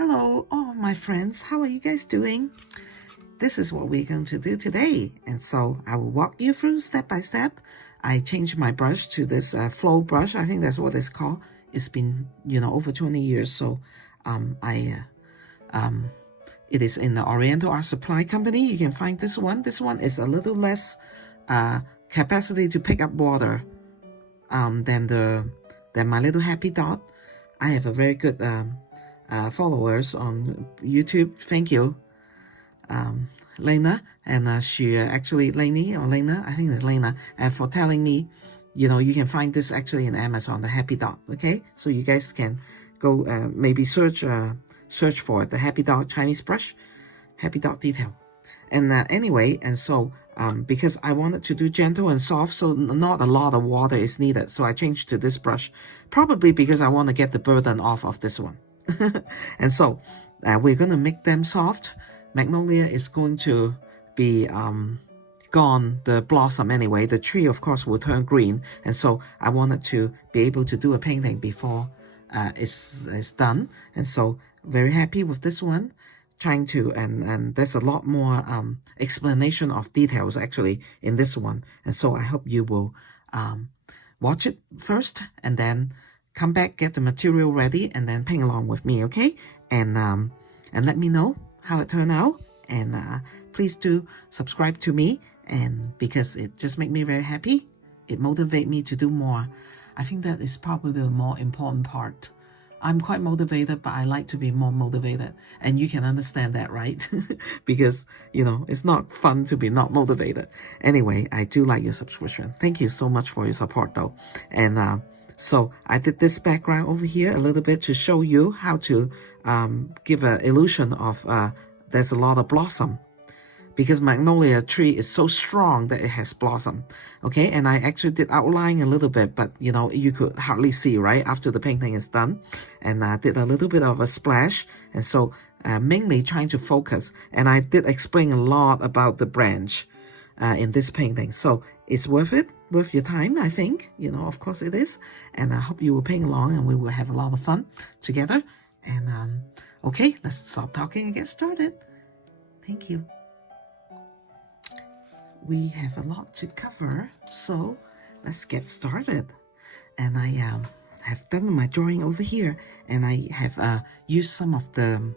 Hello, all of my friends. How are you guys doing? This is what we're going to do today. And so I will walk you through step by step. I changed my brush to this flow brush. I think that's what it's called. It's been, over 20 years. So it is in the Oriental Art Supply Company. You can find this one. This one is a little less capacity to pick up water than my little happy dot. I have a very good followers on YouTube. Thank you, Lena, and she actually Lainey or Lena, I think it's Lena, for telling me, you can find this actually in Amazon, the Happy Dot. Okay, so you guys can go maybe search for the Happy Dot Chinese brush, Happy Dot detail. And anyway, and so because I wanted to do gentle and soft, so not a lot of water is needed, so I changed to this brush, probably because I want to get the burden off of this one. And so we're going to make them soft. Magnolia is going to be gone, the blossom anyway. The tree, of course, will turn green. And so I wanted to be able to do a painting before it's done. And so very happy with this one. Trying to, and there's a lot more explanation of details actually in this one. And so I hope you will watch it first and then come back, get the material ready, and then paint along with me, okay? And let me know how it turned out. And please do subscribe to me, and because it just makes me very happy. It motivates me to do more. I think that is probably the more important part. I'm quite motivated, but I like to be more motivated. And you can understand that, right? Because, it's not fun to be not motivated. Anyway, I do like your subscription. Thank you so much for your support, though. And so I did this background over here a little bit to show you how to give an illusion of there's a lot of blossom. Because magnolia tree is so strong that it has blossom. Okay, and I actually did outline a little bit, but you could hardly see, right, after the painting is done. And I did a little bit of a splash, and so mainly trying to focus. And I did explain a lot about the branch in this painting. So it's worth it, worth your time, I think. Of course it is. And I hope you will paint along and we will have a lot of fun together. And okay, let's stop talking and get started. Thank you. We have a lot to cover, so let's get started. And I have done my drawing over here, and I have used some of the,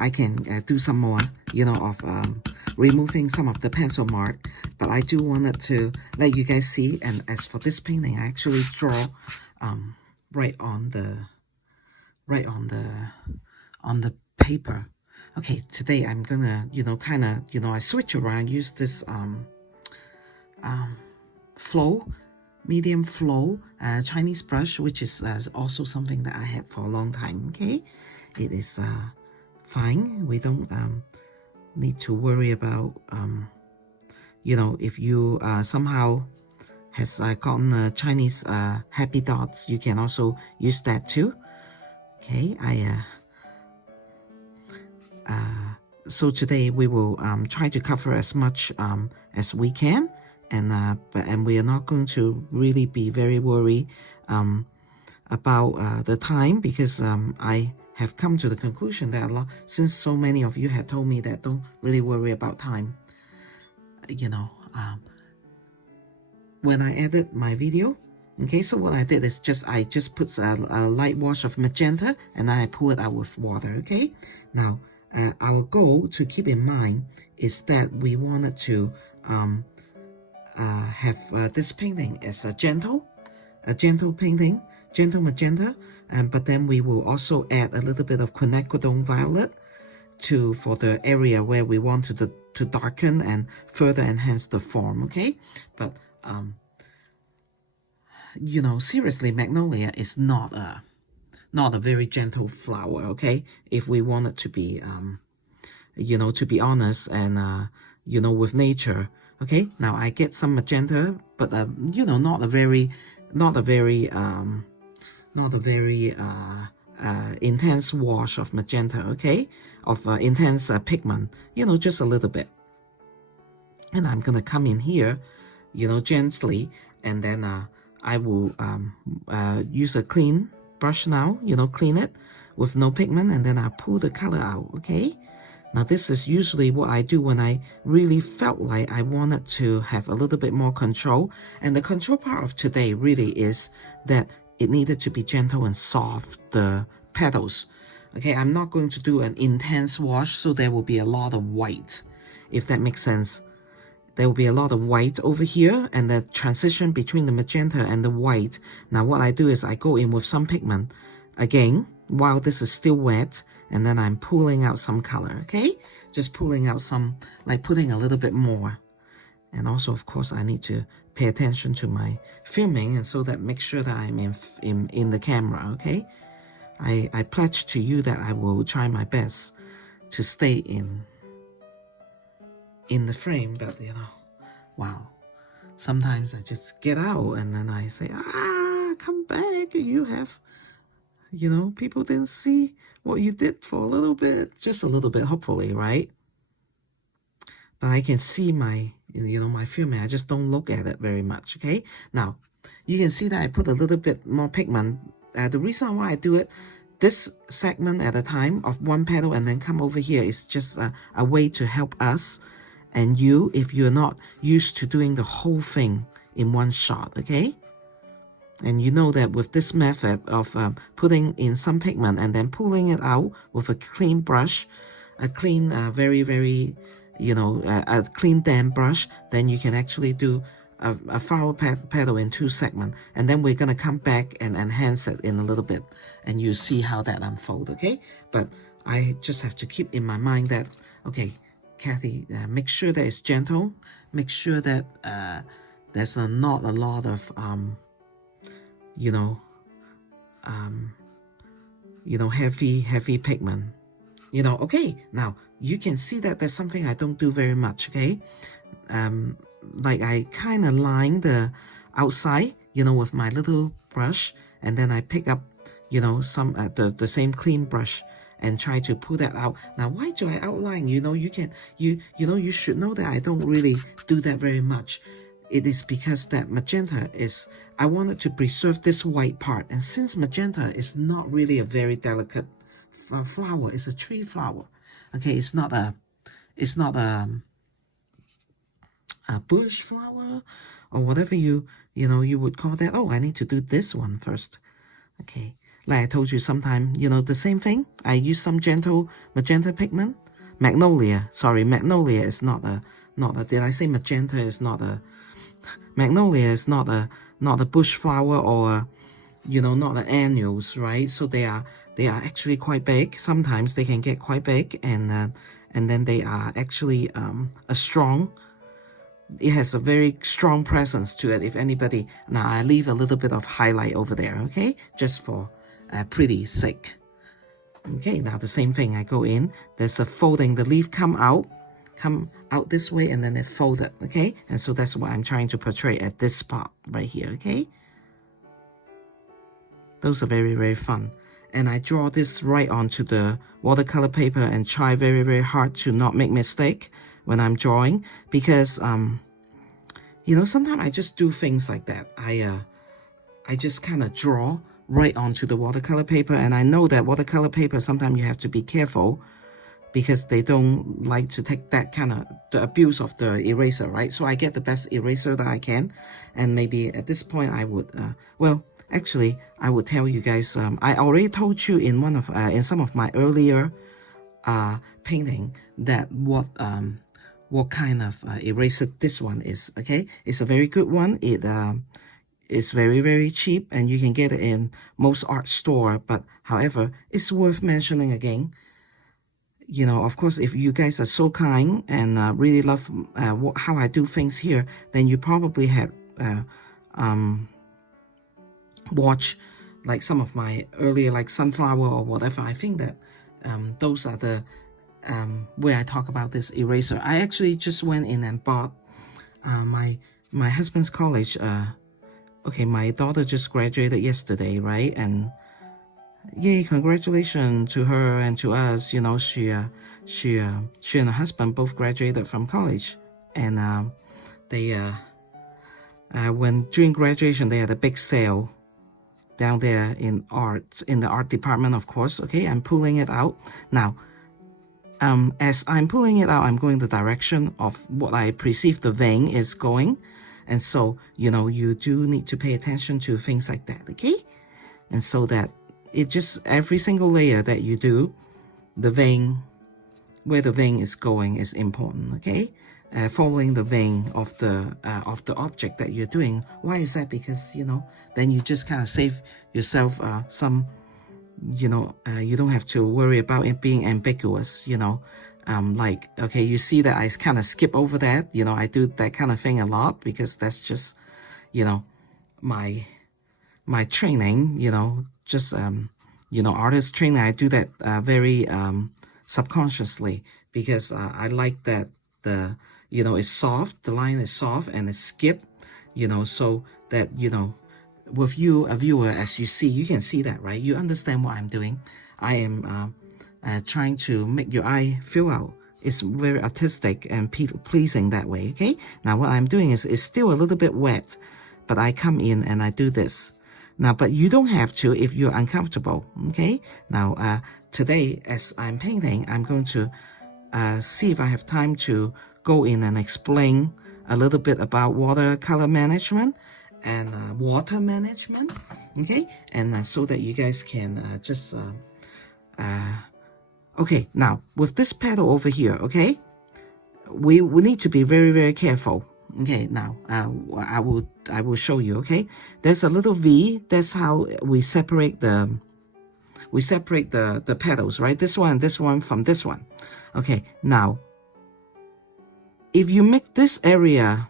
I can do some more, of removing some of the pencil mark. But I do wanted to let you guys see. And as for this painting, I actually draw right on the paper. Okay, today I'm gonna, I switch around, use this medium flow Chinese brush, which is also something that I had for a long time. Okay, it is fine. We don't need to worry about if you somehow has gotten Chinese happy dots, you can also use that too. Okay, so today we will try to cover as much as we can, and we are not going to really be very worried about the time, because I have come to the conclusion that since so many of you had told me that don't really worry about time, when I edit my video. Okay, so what I did is I just put a light wash of magenta, and I pour it out with water. Okay, now our goal to keep in mind is that we wanted to have this painting as a gentle painting, gentle magenta, but then we will also add a little bit of Quinacridone Violet for the area where we want to darken and further enhance the form. Okay, but seriously, magnolia is not a very gentle flower. Okay, if we want it to be to be honest and with nature. Okay, now I get some magenta, but not a very intense wash of magenta. Okay, of intense pigment, just a little bit. And I'm gonna come in here gently, and then I will use a clean brush now, clean it with no pigment, and then I pull the color out, okay? Now this is usually what I do when I really felt like I wanted to have a little bit more control. And the control part of today really is that it needed to be gentle and soft, the petals. Okay, I'm not going to do an intense wash, so there will be a lot of white, if that makes sense. There will be a lot of white over here, and the transition between the magenta and the white. Now what I do is I go in with some pigment again while this is still wet, and then I'm pulling out some color, okay? Just pulling out some, like putting a little bit more. And also, of course, I need to pay attention to my filming, and so that make sure that I'm in the camera, okay? I pledge to you that I will try my best to stay in the frame, but you know, wow. Sometimes I just get out and then I say, come back, you have, you know, people didn't see what you did for a little bit, just a little bit, hopefully, right? But I can see my, you know, my filming. I just don't look at it very much, okay? Now, you can see that I put a little bit more pigment. The reason why I do it, this segment at a time of one petal and then come over here is just a way to help us and you if you're not used to doing the whole thing in one shot, okay? And you know that with this method of putting in some pigment and then pulling it out with a clean brush, a clean, very, you know, a clean damp brush, then you can actually do a flower petal in 2 segments. And then we're going to come back and enhance it in a little bit. And you see how that unfolds, okay? But I just have to keep in my mind that, okay, Kathy, make sure that it's gentle. Make sure that there's not a lot of, you know, heavy pigment. You know, okay, now you can see that there's something I don't do very much, okay? Like I kind of line the outside, you know, with my little brush, and then I pick up, you know, some the same clean brush and try to pull that out. Now, why do I outline? You know, you know, you should know that I don't really do that very much. It is because that magenta is, I wanted to preserve this white part. And since magenta is not really a very delicate flower, it's a tree flower. Okay, it's not a bush flower or whatever you would call that. Oh, I need to do this one first. Okay, like I told you sometime, you know, the same thing. I use some gentle magenta pigment. Magnolia, sorry, magnolia is not a, did I say magenta is not a, magnolia is not a bush flower or not an annuals, right? So they are actually quite big. Sometimes they can get quite big, and then they are actually it has a very strong presence to it. If anybody, now I leave a little bit of highlight over there, okay, just for pretty sake. Okay, now the same thing, I go in, there's a folding, the leaf come out this way, and then it folded, okay? And so that's what I'm trying to portray at this spot right here, okay? Those are very, very fun. And I draw this right onto the watercolor paper and try very, very hard to not make mistake when I'm drawing, because, you know, sometimes I just do things like that. I just kind of draw right onto the watercolor paper, and I know that watercolor paper, sometimes you have to be careful because they don't like to take that kind of the abuse of the eraser, right? So I get the best eraser that I can, and maybe at this point I would, well, actually, I would tell you guys, I already told you in one of, in some of my earlier painting that what kind of eraser this one is, okay? It's a very good one. It's very, very cheap, and you can get it in most art store, but however, it's worth mentioning again. You know, of course, if you guys are so kind and really love how I do things here, then you probably have watched like some of my earlier, like sunflower or whatever. I think that those are the where I talk about this eraser. I actually just went in and bought my husband's college. Okay, my daughter just graduated yesterday, right? And yay, congratulations to her and to us. You know, she and her husband both graduated from college, and they when during graduation they had a big sale. down there in art, in the art department, of course. Okay, I'm pulling it out. Now, as I'm pulling it out, I'm going the direction of what I perceive the vein is going. And so, you know, you do need to pay attention to things like that, okay? And so that it just, every single layer that you do, the vein, where the vein is going is important, okay? Following the vein of the object that you're doing. Why is that? Because, you know, then you just kind of save yourself some, you know, you don't have to worry about it being ambiguous, you know. Like, okay, you see that I kind of skip over that, you know, I do that kind of thing a lot because that's just, you know, my training, you know, just, you know, artist training. I do that very subconsciously because I like that the, you know, it's soft, the line is soft and it's skipped, you know, so that, you know, with you, a viewer, as you see, you can see that, right? You understand what I'm doing. I am trying to make your eye fill out. It's very artistic and pleasing that way, okay? Now what I'm doing is it's still a little bit wet, but I come in and I do this. Now, but you don't have to if you're uncomfortable, okay? Now, today, as I'm painting, I'm going to see if I have time to go in and explain a little bit about watercolor management and water management, okay? And so that you guys can just... okay, now, with this petal over here, okay? We need to be very, very careful. Okay, now I will show you. Okay, there's a little V. That's how we separate the petals, right? This one from this one. Okay, now if you make this area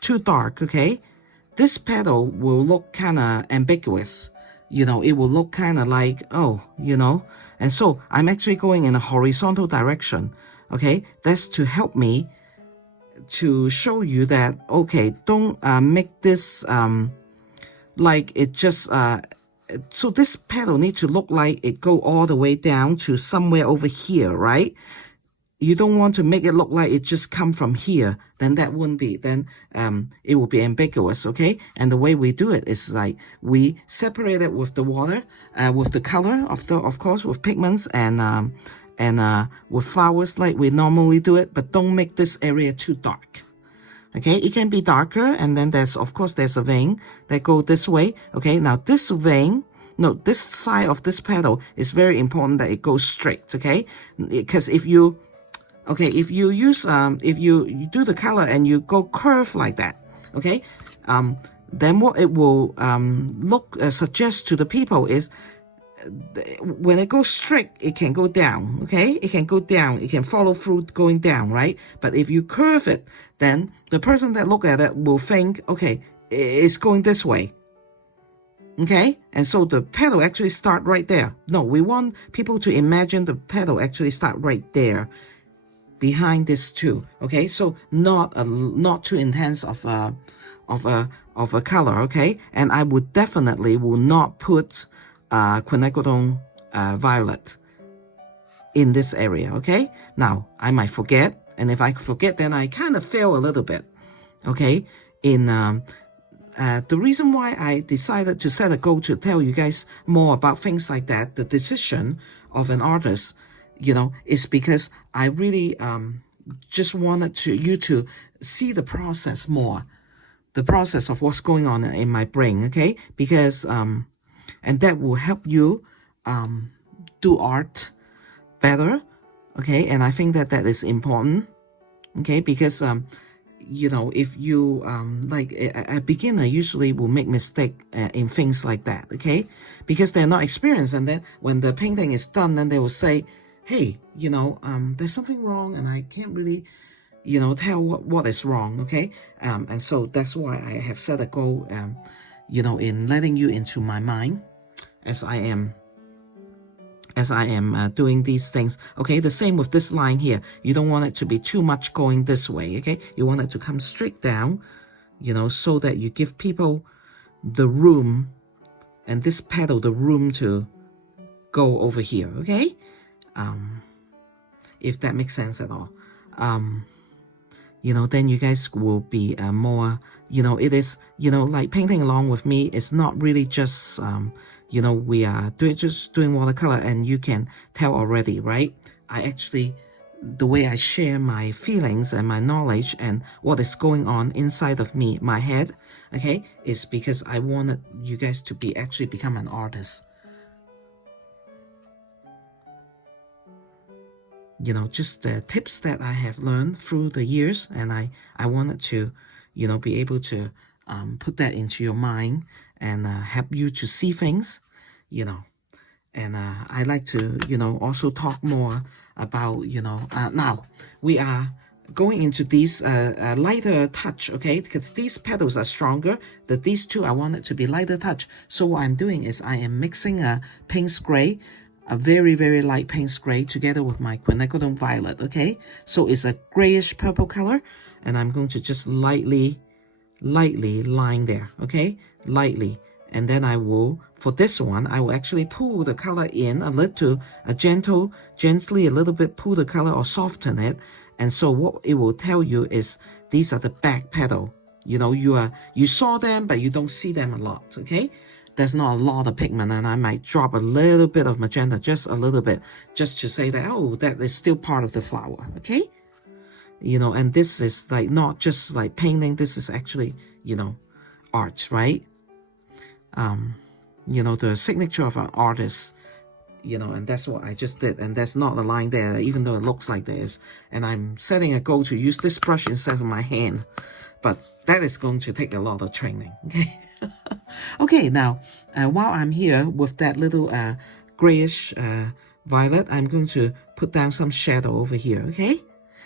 too dark, okay, this petal will look kind of ambiguous. You know, it will look kind of like, oh, you know. And so I'm actually going in a horizontal direction. Okay, that's to help me to show you that, okay, don't make this like it just so this petal needs to look like it go all the way down to somewhere over here, right? You don't want to make it look like it just come from here. Then that wouldn't be, then it will be ambiguous, okay? And the way we do it is like we separate it with the water, with the color of course, with pigments and with flowers like we normally do it, but don't make this area too dark. Okay, it can be darker, and then there's, of course, there's a vein that go this way. Okay, now this vein, no, this side of this petal is very important that it goes straight, okay? Because if you, okay, if you use, if you do the color and you go curve like that, okay, then what it will suggest to the people is, when it goes straight, it can go down, okay? It can go down. It can follow through going down, right? But if you curve it, then the person that look at it will think, okay, it's going this way, okay? And so the petal actually start right there. No, we want people to imagine the petal actually start right there, behind this too, okay? So not too intense of a color, okay? And I would definitely will not put Quinacridone Violet in this area, okay? Now, I might forget, and if I forget, then I kind of fail a little bit, okay? In the reason why I decided to set a goal to tell you guys more about things like that, the decision of an artist, you know, is because I really just wanted you to see the process more, the process of what's going on in my brain, okay? Because and that will help you do art better, okay? And I think that is important, okay? Because you know, if you like a beginner usually will make mistake in things like that, okay? Because they're not experienced, and then when the painting is done, then they will say, hey, you know, there's something wrong, and I can't really, you know, tell what is wrong, okay? And so that's why I have set a goal, you know, in letting you into my mind as I am doing these things, okay? The same with this line here. You don't want it to be too much going this way, okay? You want it to come straight down, you know, so that you give people the room, and this petal the room to go over here, okay? If that makes sense at all. You know, then you guys will be more you know, it is, you know, like painting along with me is not really just, you know, we are just doing watercolor, and you can tell already, right? I actually, the way I share my feelings and my knowledge and what is going on inside of me, my head, okay, is because I wanted you guys to be actually become an artist. You know, just the tips that I have learned through the years, and I wanted to, you know, be able to put that into your mind and help you to see things, you know. And I like to, you know, also talk more about, you know, now we are going into these lighter touch, okay, because these petals are stronger. These two I want it to be lighter touch. So what I'm doing is I am mixing a Payne's gray, a very, very light Payne's gray, together with my Quinacridone Violet, okay? So it's a grayish purple color, and I'm going to just lightly line there, okay? Lightly. And then I will, for this one, I will actually pull the color in a little, gently a little bit pull the color or soften it. And so what it will tell you is these are the back petal. You know, you saw them, but you don't see them a lot, okay? There's not a lot of pigment, and I might drop a little bit of magenta, just a little bit, just to say that, oh, that is still part of the flower, okay? You know, and this is like not just like painting, this is actually, you know, art, right? You know, the signature of an artist, you know, and that's what I just did. And there's not a line there, even though it looks like there is. And I'm setting a goal to use this brush instead of my hand. But that is going to take a lot of training, okay? Okay, now, while I'm here with that little grayish violet, I'm going to put down some shadow over here, okay?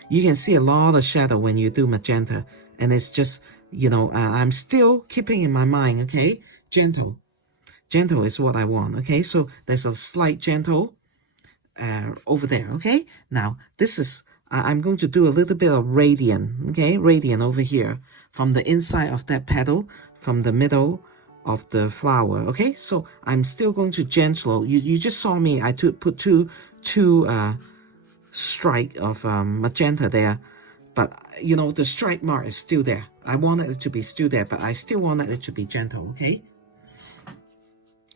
You can see a lot of shadow when you do magenta. And it's just, you know, I'm still keeping in my mind, okay? Gentle. Gentle is what I want, okay? So there's a slight gentle over there, okay? Now, this is, I'm going to do a little bit of radiant, okay? Radiant over here from the inside of that petal, from the middle of the flower, okay? So I'm still going to gentle. You just saw me, I put two strike of magenta there, but, you know, the strike mark is still there. I wanted it to be still there, but I still wanted it to be gentle, okay?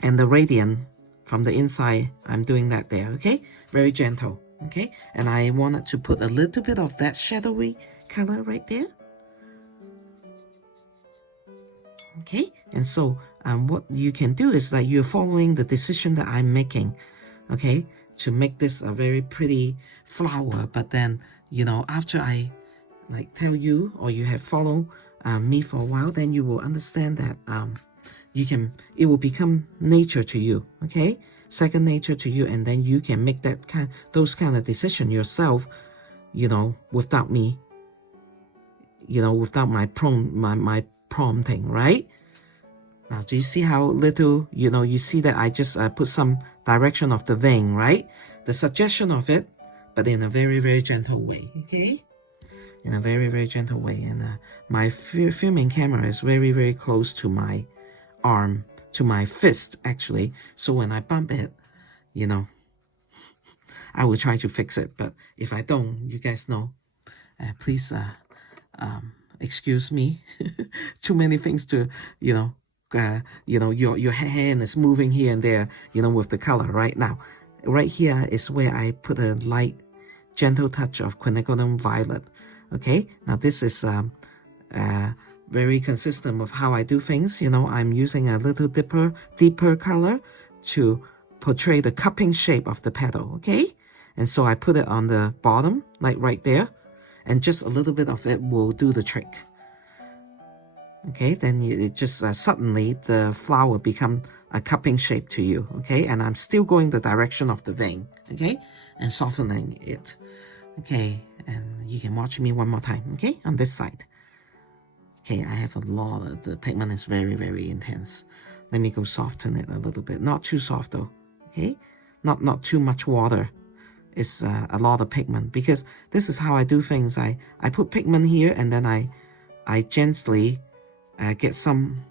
And the radiant from the inside, I'm doing that there, okay? Very gentle, okay? And I wanted to put a little bit of that shadowy color right there. Okay? And so what you can do is that you're following the decision that I'm making, okay? To make this a very pretty flower. But then, you know, after I like tell you, or you have followed me for a while, then you will understand that it will become nature to you, okay? Second nature to you, and then you can make those kind of decision yourself, you know, without me, you know, without my prompting, right? Now, do you see how little, you know, you see that I just put some direction of the vein, right? The suggestion of it, but in a very, very gentle way, okay? In a very, very gentle way. And my filming camera is very, very close to my arm, to my fist, actually. So when I bump it, you know, I will try to fix it. But if I don't, you guys know, please excuse me. Too many things to, you know, your hand is moving here and there, you know, with the color. Right now, right here is where I put a light, gentle touch of Quinacridone Violet. Okay, now this is very consistent with how I do things. You know, I'm using a little deeper color to portray the cupping shape of the petal, okay? And so I put it on the bottom, like right there, and just a little bit of it will do the trick. Okay, then it just suddenly the flower become a cupping shape to you, okay? And I'm still going the direction of the vein, okay? And softening it, okay? And you can watch me one more time, okay? On this side. Okay, I have a lot of, the pigment is very, very intense. Let me go soften it a little bit. Not too soft though, okay? Not too much water. It's a lot of pigment, because this is how I do things. I put pigment here, and then I gently get some,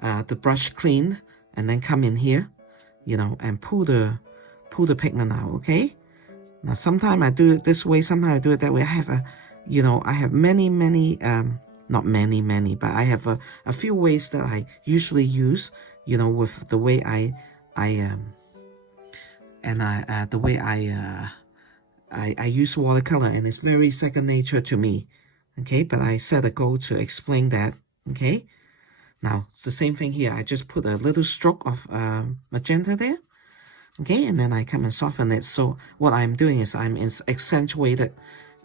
the brush cleaned, and then come in here, you know, and pull the pigment out, okay? Now, sometimes I do it this way, sometimes I do it that way. I have I have many not many, but I have a few ways that I usually use, you know, with the way I use watercolor, and it's very second nature to me. Okay, but I set a goal to explain that. Okay, now it's the same thing here. I just put a little stroke of magenta there. Okay, and then I come and soften it. So what I'm doing is I'm accentuated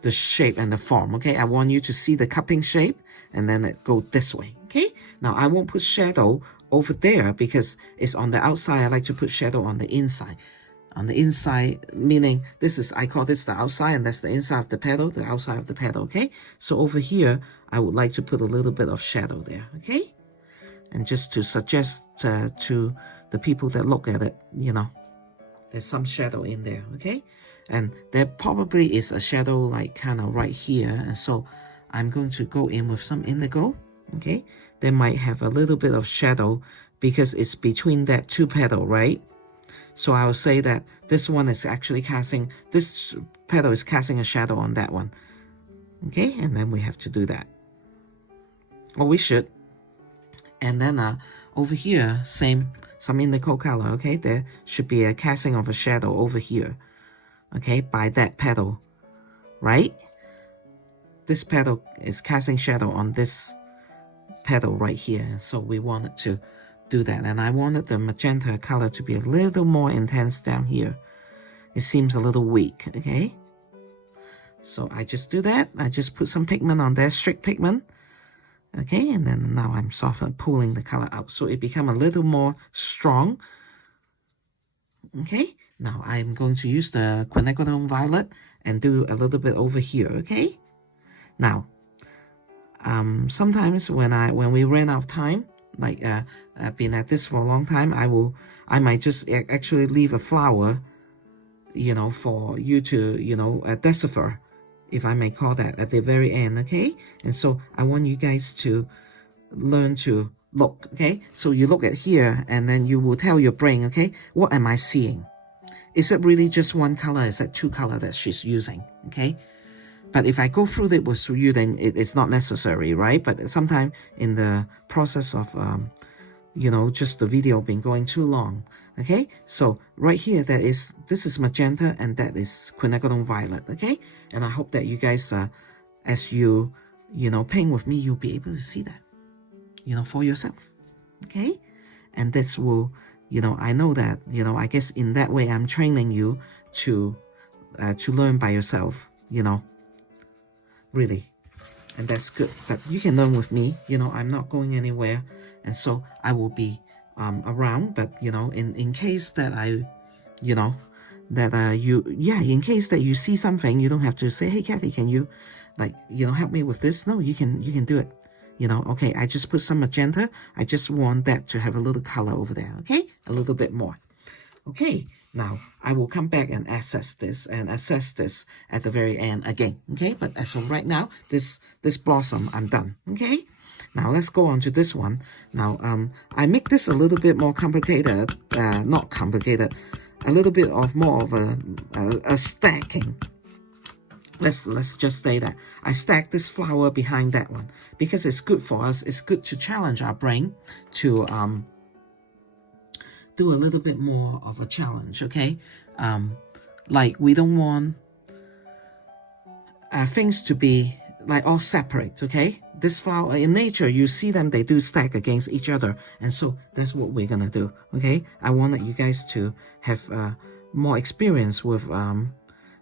the shape and the form. Okay, I want you to see the cupping shape, and then it go this way. Okay, now I won't put shadow over there because it's on the outside. I like to put shadow on the inside. On the inside, meaning this is, I call this the outside, and that's the inside of the petal, the outside of the petal. Okay, so over here I would like to put a little bit of shadow there. Okay, and just to suggest to the people that look at it, you know, there's some shadow in there. Okay, and there probably is a shadow like kind of right here, and so I'm going to go in with some indigo. Okay, they might have a little bit of shadow because it's between that two petal, right? So I will say that this one is actually casting, this petal is casting a shadow on that one. Okay, and then we have to do that, or we should. And then over here, same, some indigo color. Okay, there should be a casting of a shadow over here. Okay, by that petal, right? This petal is casting shadow on this petal right here, and so we wanted to do that. And I wanted the magenta color to be a little more intense down here. It seems a little weak. Okay, so I just do that. I just put some pigment on there, strict pigment. Okay, and then now I'm pulling the color out so it become a little more strong. Okay, now I'm going to use the Quinacridone Violet and do a little bit over here. Okay, now sometimes when we ran out of time, like I've been at this for a long time, I might just actually leave a flower, you know, for you to, you know, decipher, if I may call that, at the very end. Okay, and so I want you guys to learn to look. Okay, so you look at here, and then you will tell your brain, okay, what am I seeing? Is it really just one color? Is that two color that she's using? Okay, but if I go through it with you, then it's not necessary, right? But sometimes in the process of you know, just the video been going too long. Okay, so right here, this is magenta, and that is Quinacridone Violet. Okay, and I hope that you guys, as you know, paint with me, you'll be able to see that, you know, for yourself. Okay, and this will, you know, I know that, you know, I guess in that way I'm training you to learn by yourself, you know, really, and that's good. But you can learn with me, you know, I'm not going anywhere, and so I will be around. But you know, in case that you know, that in case that you see something, you don't have to say, hey Kathy, can you, like, you know, help me with this? No, you can do it, you know. Okay, I just put some magenta. I just want that to have a little color over there. Okay, a little bit more. Okay, now I will come back and assess this at the very end again. Okay, but as of right now, this blossom, I'm done. Okay, now let's go on to this one. Now I make this a little bit more complicated, not complicated, a little bit of more of a stacking. Let's just say that I stack this flower behind that one because it's good for us. It's good to challenge our brain to do a little bit more of a challenge. Okay, like we don't want things to be like all separate. Okay, this flower in nature, you see them, they do stack against each other, and so that's what we're gonna do. Okay, I wanted you guys to have more experience with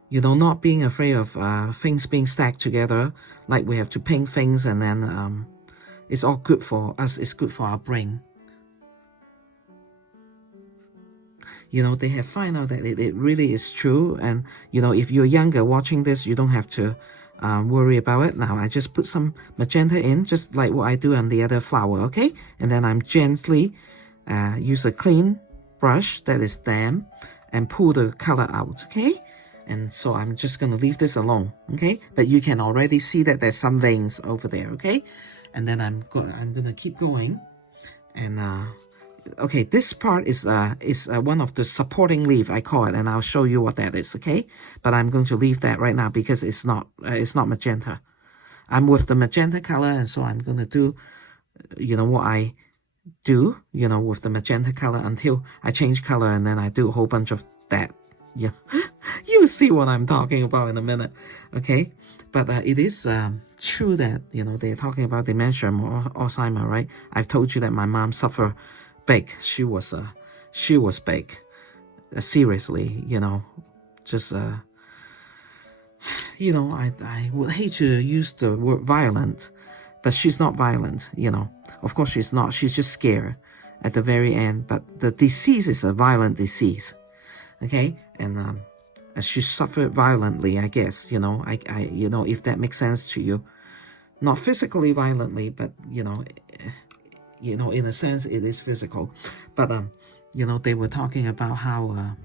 you know, not being afraid of things being stacked together, like we have to paint things, and then it's all good for us, it's good for our brain. You know, they have found out that it really is true. And, you know, if you're younger watching this, you don't have to worry about it. Now, I just put some magenta in, just like what I do on the other flower, okay? And then I'm gently use a clean brush that is damp and pull the color out, okay? And so I'm just going to leave this alone, okay? But you can already see that there's some veins over there, okay? And then I'm going to keep going. And okay, this part is one of the supporting leaf, I call it, and I'll show you what that is, okay? But I'm going to leave that right now because it's not magenta. I'm with the magenta color, and so I'm going to do, what I do, with the magenta color until I change color, and then I do a whole bunch of that. Yeah, you'll see what I'm talking about in a minute, okay? But it is true that, they're talking about dementia or Alzheimer, right? I've told you that my mom suffered big. She was big. Seriously, just, I would hate to use the word violent, but she's not violent, Of course she's not. She's just scared at the very end. But the disease is a violent disease, okay? And she suffered violently, I guess, if that makes sense to you. Not physically violently, but, in a sense it is physical. But, they were talking about how,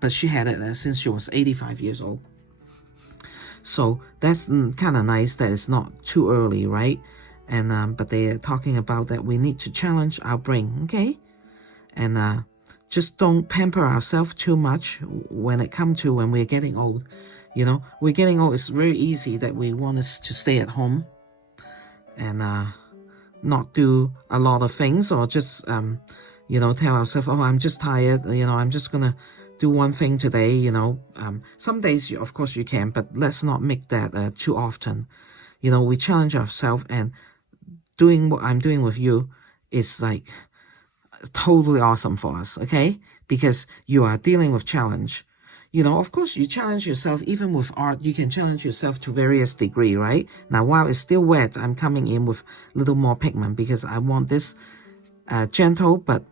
but she had it since she was 85 years old. So that's kind of nice that it's not too early, right? And but they are talking about that we need to challenge our brain, okay? And just don't pamper ourselves too much when it comes to when we're getting old. We're getting old. It's very easy that we want us to stay at home and not do a lot of things, or just tell ourselves, oh, I'm just tired. I'm just gonna do one thing today. Some days, of course, you can, but let's not make that too often. We challenge ourselves, and doing what I'm doing with you is like totally awesome for us, okay? Because you are dealing with challenge. Of course, you challenge yourself. Even with art, you can challenge yourself to various degree, right? Now, while it's still wet, I'm coming in with a little more pigment because I want this gentle, but,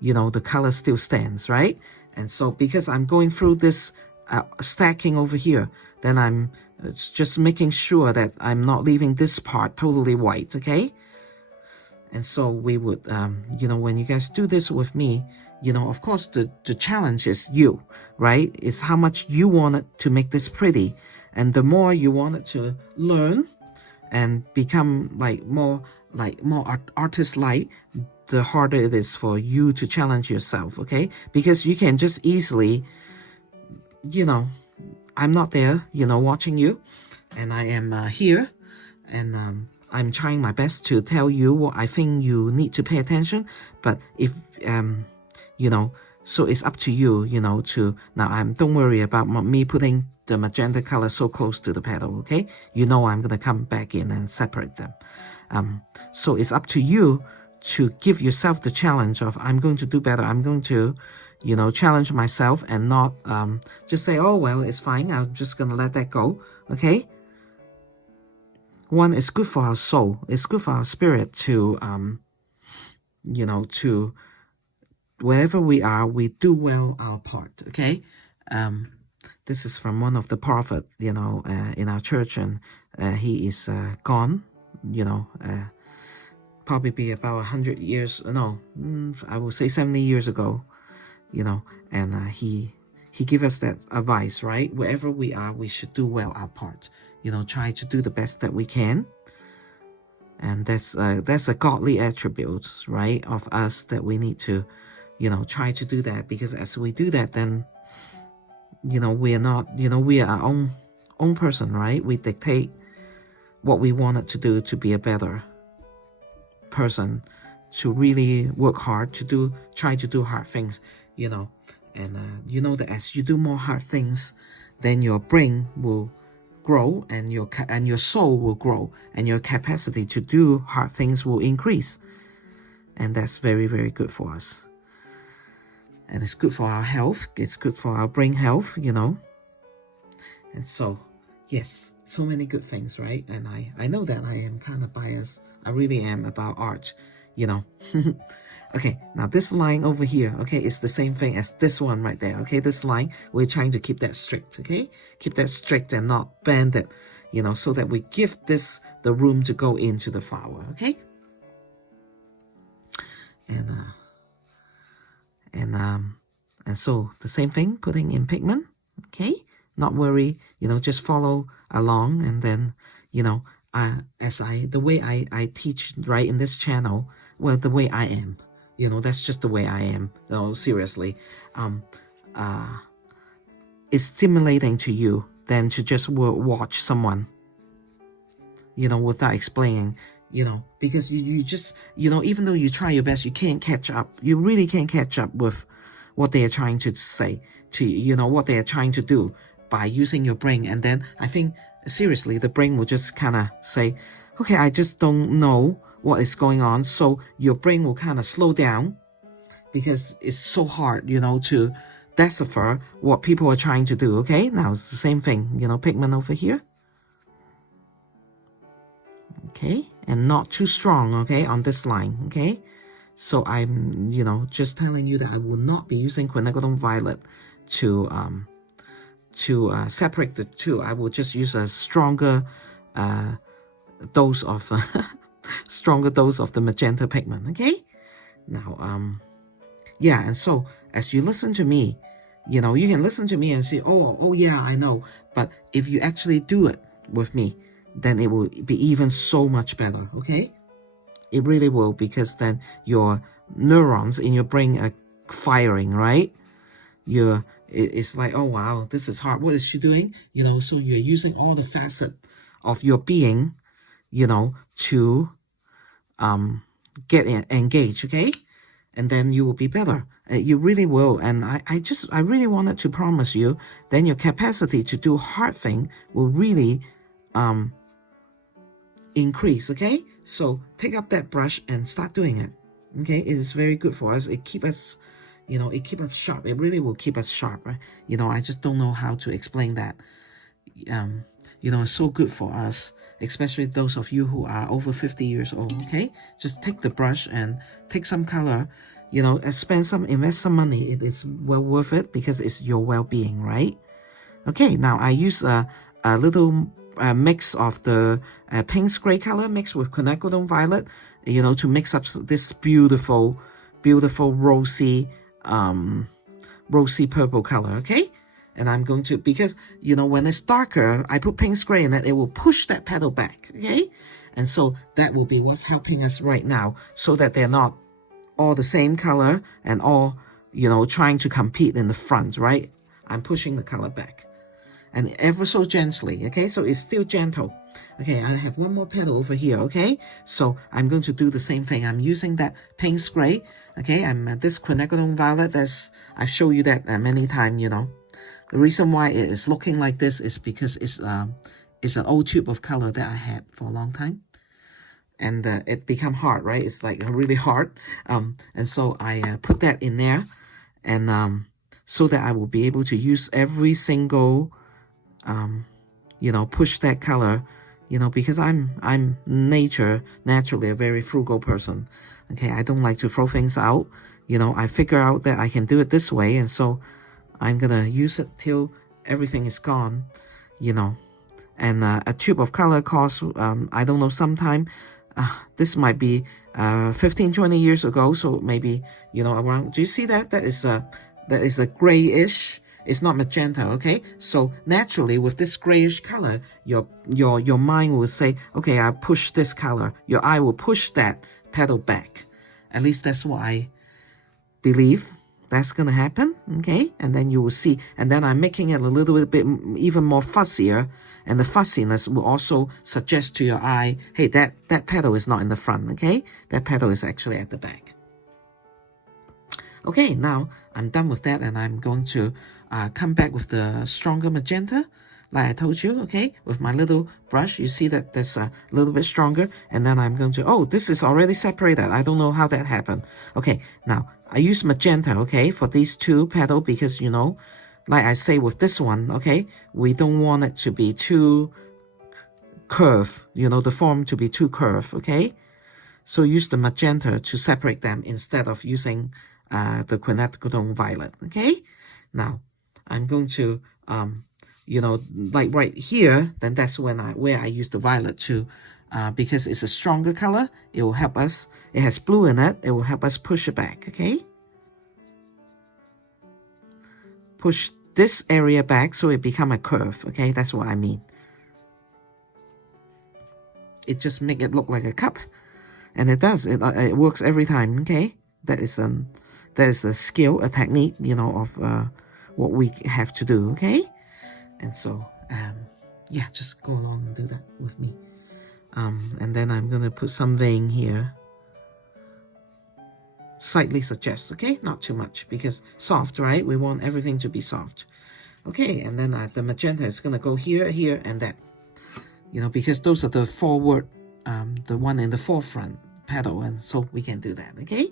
the color still stands, right? And so because I'm going through this stacking over here, then I'm just making sure that I'm not leaving this part totally white, okay? And so we would, when you guys do this with me, of course, the challenge is you, right? It's how much you want it to make this pretty. And the more you want it to learn and become more artist-like, the harder it is for you to challenge yourself, okay? Because you can just easily, I'm not there, watching you, and I am here, and I'm trying my best to tell you what I think you need to pay attention. But if so it's up to you, don't worry about me putting the magenta color so close to the petal, okay? I'm gonna come back in and separate them. So it's up to you to give yourself the challenge of, I'm going to do better. I'm going to, challenge myself, and not just say, oh, well, it's fine. I'm just going to let that go. Okay. One, is good for our soul. It's good for our spirit to, to wherever we are, we do well our part. Okay. This is from one of the prophet, in our church, and he is gone, probably be about 100 years, I will say 70 years ago, and he gave us that advice, right? Wherever we are, we should do well our part, try to do the best that we can. And that's a godly attribute, right, of us, that we need to, try to do that, because as we do that, then, we are not, we are our own person, right? We dictate what we wanted to do to be a better person, to really work hard, try to do hard things, and that as you do more hard things, then your brain will grow, and your soul will grow, and your capacity to do hard things will increase, and that's very, very good for us. And it's good for our health, it's good for our brain health, and so yes, so many good things, right? And I know that I am kind of biased. I really am about art, Okay, now this line over here, okay, is the same thing as this one right there, okay? This line, we're trying to keep that strict, okay? Keep that strict and not bend it, so that we give this the room to go into the flower, okay? And so the same thing, putting in pigment, okay? Not worry, just follow along, and then, the way I teach, right, in this channel, well, the way I am, that's just the way I am. No, seriously, it's stimulating to you than to just watch someone, you know, without explaining, you know, because you just, you know, even though you try your best, you can't catch up. You really can't catch up with what they are trying to say to you, you know, what they are trying to do by using your brain. And then I think, seriously, the brain will just kind of say, okay, I just don't know what is going on. So your brain will kind of slow down because it's so hard, you know, to decipher what people are trying to do. Okay, now it's the same thing, you know, pigment over here. Okay, and not too strong, okay, on this line. Okay, so I'm, you know, just telling you that I will not be using Quinacridone Violet to separate the two. I will just use a stronger dose of stronger dose of the magenta pigment. Okay, now yeah, and so as you listen to me, you know, you can listen to me and say, oh yeah, I know. But if you actually do it with me, then it will be even so much better, okay? It really will, because then your neurons in your brain are firing, right? It's like, oh wow, this is hard. What is she doing? You know, so you're using all the facet of your being, you know, to get engaged, okay? And then you will be better. You really will. And I really wanted to promise you, then your capacity to do hard thing will really increase, okay? So take up that brush and start doing it, okay? It is very good for us. It keep us, you know, it keep us sharp. It really will keep us sharp, right? You know, I just don't know how to explain that. You know, it's so good for us, especially those of you who are over 50 years old, okay? Just take the brush and take some color, you know, and invest some money. It is well worth it because it's your well-being, right? Okay, now I use a little mix of the Payne's gray color mixed with Quinacridone Violet, you know, to mix up this beautiful, beautiful rosy, rosy purple color, okay? And I'm going to, because, you know, when it's darker, I put Payne's gray in it, it will push that petal back, okay? And so that will be what's helping us right now, so that they're not all the same color and all, you know, trying to compete in the front, right? I'm pushing the color back. And ever so gently, okay? So it's still gentle. Okay, I have one more petal over here, okay? So I'm going to do the same thing. I'm using that Payne's gray, okay? I'm this Quinacridone Violet. I've shown you that many times, you know. The reason why it is looking like this is because it's an old tube of color that I had for a long time. And it become hard, right? It's like really hard. And so I put that in there, and so that I will be able to use every single, you know, push that color, you know, because I'm naturally a very frugal person. Okay, I don't like to throw things out. You know, I figure out that I can do it this way, and so I'm gonna use it till everything is gone, you know. And a tube of color costs, I don't know, sometime, this might be 15-20 years ago, so maybe, you know, around, do you see that? That is a grayish. It's not magenta, okay? So naturally, with this grayish color, your mind will say, okay, I push this color. Your eye will push that petal back. At least that's what I believe that's gonna happen, okay? And then you will see, and then I'm making it a little bit even more fuzzier, and the fuzziness will also suggest to your eye, hey, that petal is not in the front, okay? That petal is actually at the back. Okay, now I'm done with that, and I'm going to come back with the stronger magenta, like I told you, okay? With my little brush, you see that there's a little bit stronger, and then I'm going to, oh, this is already separated. I don't know how that happened. Okay, now I use magenta, okay, for these two petals, because, you know, like I say with this one, okay, we don't want it to be too curved, you know, the form to be too curved, okay? So use the magenta to separate them instead of using the Quinacridone Violet, okay? Now, I'm going to, you know, like right here, then that's when where I use the violet to, because it's a stronger color. It will help us. It has blue in it. It will help us push it back, okay? Push this area back so it become a curve, okay? That's what I mean. It just make it look like a cup, and it does. It works every time, okay? That is a skill, a technique, you know, of what we have to do, okay? And so, yeah, just go along and do that with me. And then I'm gonna put some vein here. Slightly suggest, okay? Not too much, because soft, right? We want everything to be soft. Okay, and then the magenta is gonna go here, here, and that. You know, because those are the forward, the one in the forefront petal, and so we can do that, okay?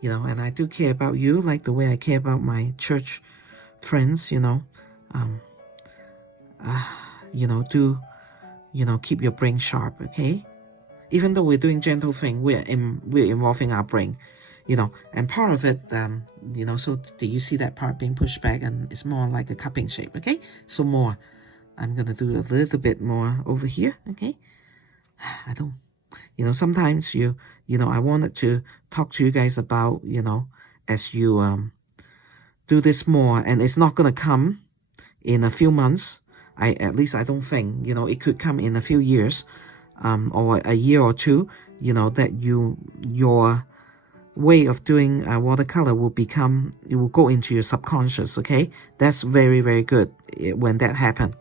You know, and I do care about you, like the way I care about my church friends, you know. You know, do, you know, keep your brain sharp, okay? Even though we're doing gentle thing, we're involving our brain, you know, and part of it, you know, so do you see that part being pushed back, and it's more like a cupping shape, okay? So more, I'm gonna do a little bit more over here, okay? I don't, you know, sometimes you know, I wanted to talk to you guys about, you know, as you do this more, and it's not gonna come in a few months. At least I don't think, you know, it could come in a few years, or a year or two, you know, that your way of doing watercolor will become, it will go into your subconscious, okay? That's very, very good when that happened.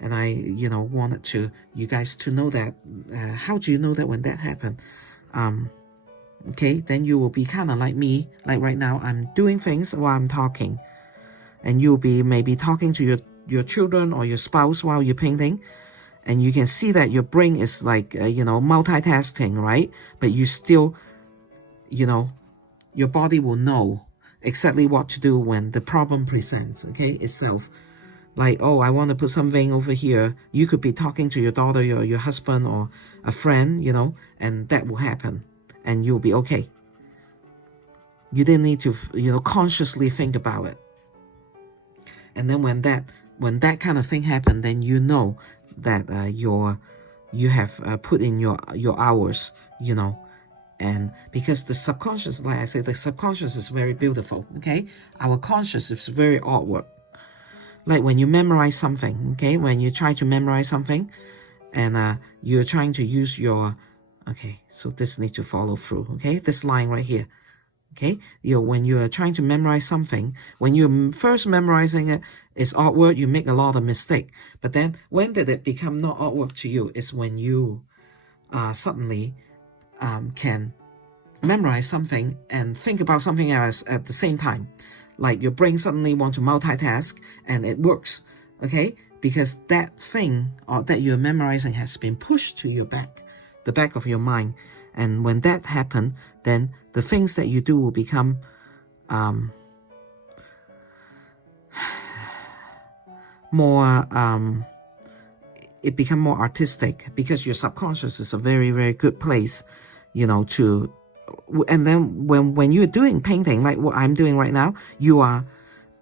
And I, you know, wanted you guys to know that. How do you know that when that happened? Okay, then you will be kind of like me. Like right now, I'm doing things while I'm talking. And you'll be maybe talking to your children or your spouse while you're painting. And you can see that your brain is like, you know, multitasking, right? But you still, you know, your body will know exactly what to do when the problem presents, okay, itself. Like, oh, I want to put something over here. You could be talking to your daughter, your husband, or a friend, you know, and that will happen. And you'll be okay. You didn't need to, you know, consciously think about it. And then when that kind of thing happened, then you know that you have put in your hours, you know. And because the subconscious, like I said, the subconscious is very beautiful, okay? Our conscious is very awkward. Like when you memorize something, okay? When you try to memorize something and you're trying to use your, okay, so this needs to follow through, okay? This line right here, okay? When you are trying to memorize something, when you're first memorizing it, it's awkward, you make a lot of mistake. But then when did it become not awkward to you? It's when you suddenly can memorize something and think about something else at the same time. Like your brain suddenly want to multitask and it works, okay? Because that thing that you're memorizing has been pushed to your back, the back of your mind. And when that happens, then the things that you do will become more, it become more artistic, because your subconscious is a very, very good place, you know, to, and then when you're doing painting, like what I'm doing right now, you are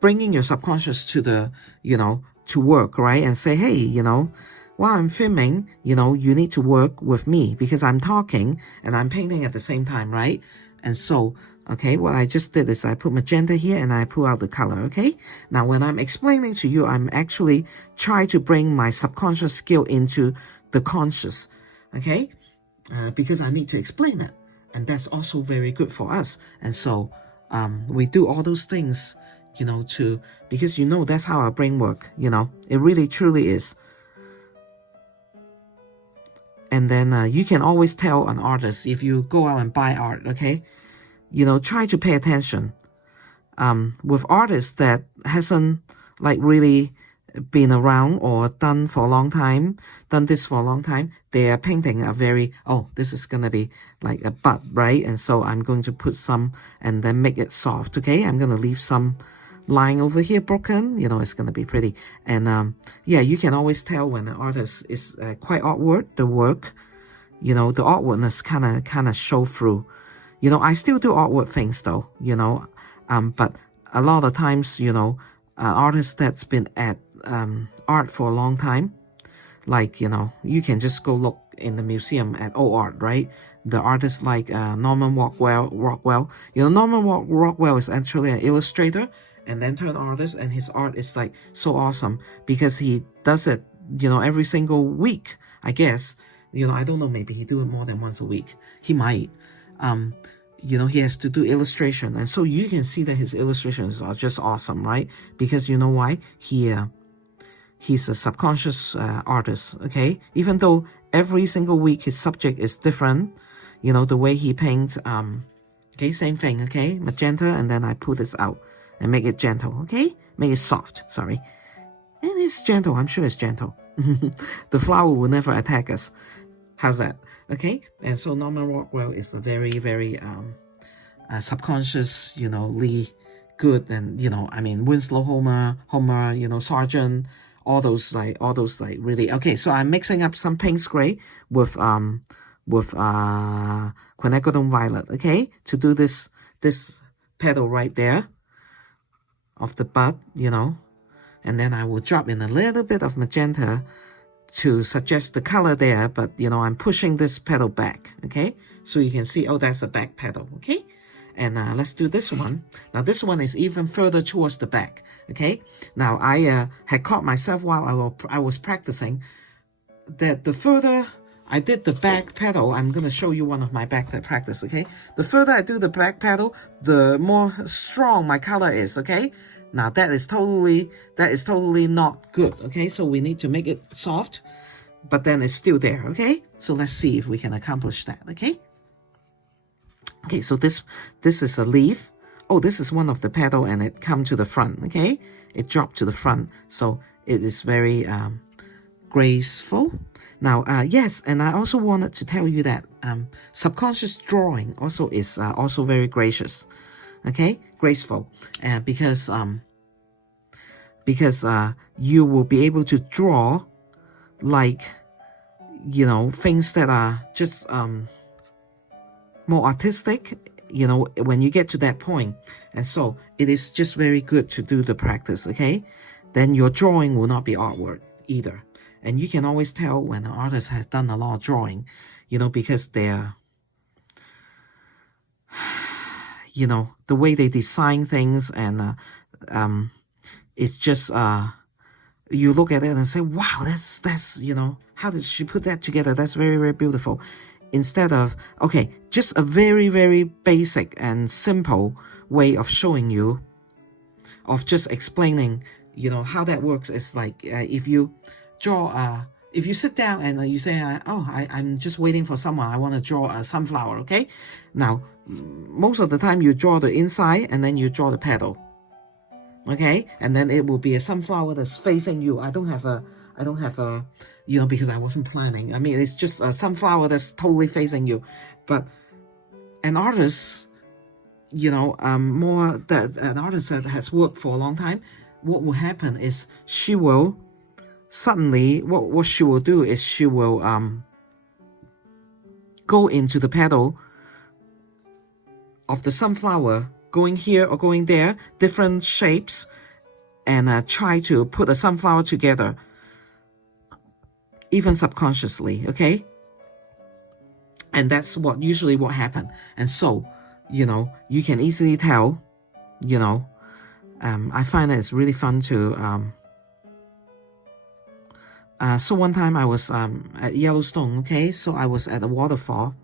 bringing your subconscious to the, you know, to work, right? And say, hey, you know, while I'm filming, you know, you need to work with me because I'm talking and I'm painting at the same time, right? And so, okay, what I just did is I put magenta here and I pull out the color, okay? Now, when I'm explaining to you, I'm actually trying to bring my subconscious skill into the conscious, okay? Because I need to explain it. And that's also very good for us. And so we do all those things, you know, because, you know, that's how our brain works, you know. It really, truly is. And then you can always tell an artist if you go out and buy art, okay? You know, try to pay attention. With artists that hasn't, like, really been around or done this for a long time, their painting are very, oh, this is gonna be like a bud, right? And so I'm going to put some and then make it soft, okay? I'm gonna leave some line over here broken, you know, it's gonna be pretty. And yeah, you can always tell when an artist is quite awkward, the work, you know, the awkwardness kind of show through. You know, I still do awkward things though, you know, but a lot of times, you know, artists that's been at art for a long time, like, you know, you can just go look in the museum at old art, right? The artists like Norman Rockwell. You know, Norman Rockwell is actually an illustrator and then turned artist, and his art is like so awesome because he does it, you know, every single week, I guess. You know, I don't know, maybe he do it more than once a week. He might. you know, he has to do illustration. And so you can see that his illustrations are just awesome, right? Because you know why? He's a subconscious artist, okay? Even though every single week his subject is different, you know, the way he paints, okay, same thing, okay? Magenta, and then I pull this out and make it gentle, okay? Make it soft, sorry. And it's gentle, I'm sure it's gentle. The flower will never attack us. How's that? Okay? And so Norman Rockwell is a very, very subconscious, you know, good, and, you know, I mean, Winslow Homer, you know, Sargent, all those like really, okay, so I'm mixing up some Payne's gray with Quinacridone Violet, okay, to do this petal right there of the bud, you know, and then I will drop in a little bit of magenta to suggest the color there, but, you know, I'm pushing this petal back, okay, so you can see, oh, that's a back petal, okay. And let's do this one. Now this one is even further towards the back, okay? Now I had caught myself while I was practicing that the further I did the back petal, I'm going to show you one of my back practice, okay? The further I do the back petal, the more strong my color is, okay? Now that is totally not good, okay? So we need to make it soft, but then it's still there, okay? So let's see if we can accomplish that, okay? Okay, so this is a leaf. Oh, this is one of the petal, and it come to the front, okay? It dropped to the front, so it is very graceful. Now, yes, and I also wanted to tell you that subconscious drawing also is also very gracious, okay? Graceful, because you will be able to draw like, you know, things that are just more artistic, you know, when you get to that point. And so it is just very good to do the practice, okay? Then your drawing will not be artwork either. And you can always tell when an artist has done a lot of drawing, you know, because they're, you know, the way they design things, and it's just, you look at it and say, wow, that's, you know, how did she put that together? That's very, very beautiful. Instead of, okay, just a very, very basic and simple way of showing you, of just explaining, you know, how that works is like, if you draw, if you sit down and you say, I'm just waiting for someone, I want to draw a sunflower, okay? Now, most of the time you draw the inside and then you draw the petal, okay? And then it will be a sunflower that's facing you. I don't have a, you know, because I wasn't planning. I mean, it's just a sunflower that's totally facing you. But an artist, you know, an artist that has worked for a long time, what will happen is she will suddenly, what she will do is she will go into the petal of the sunflower, going here or going there, different shapes, and try to put a sunflower together, even subconsciously, okay? And that's usually what happened. And so, you know, you can easily tell, you know, I find that it's really fun to, so one time I was at Yellowstone, okay? So I was at a waterfall,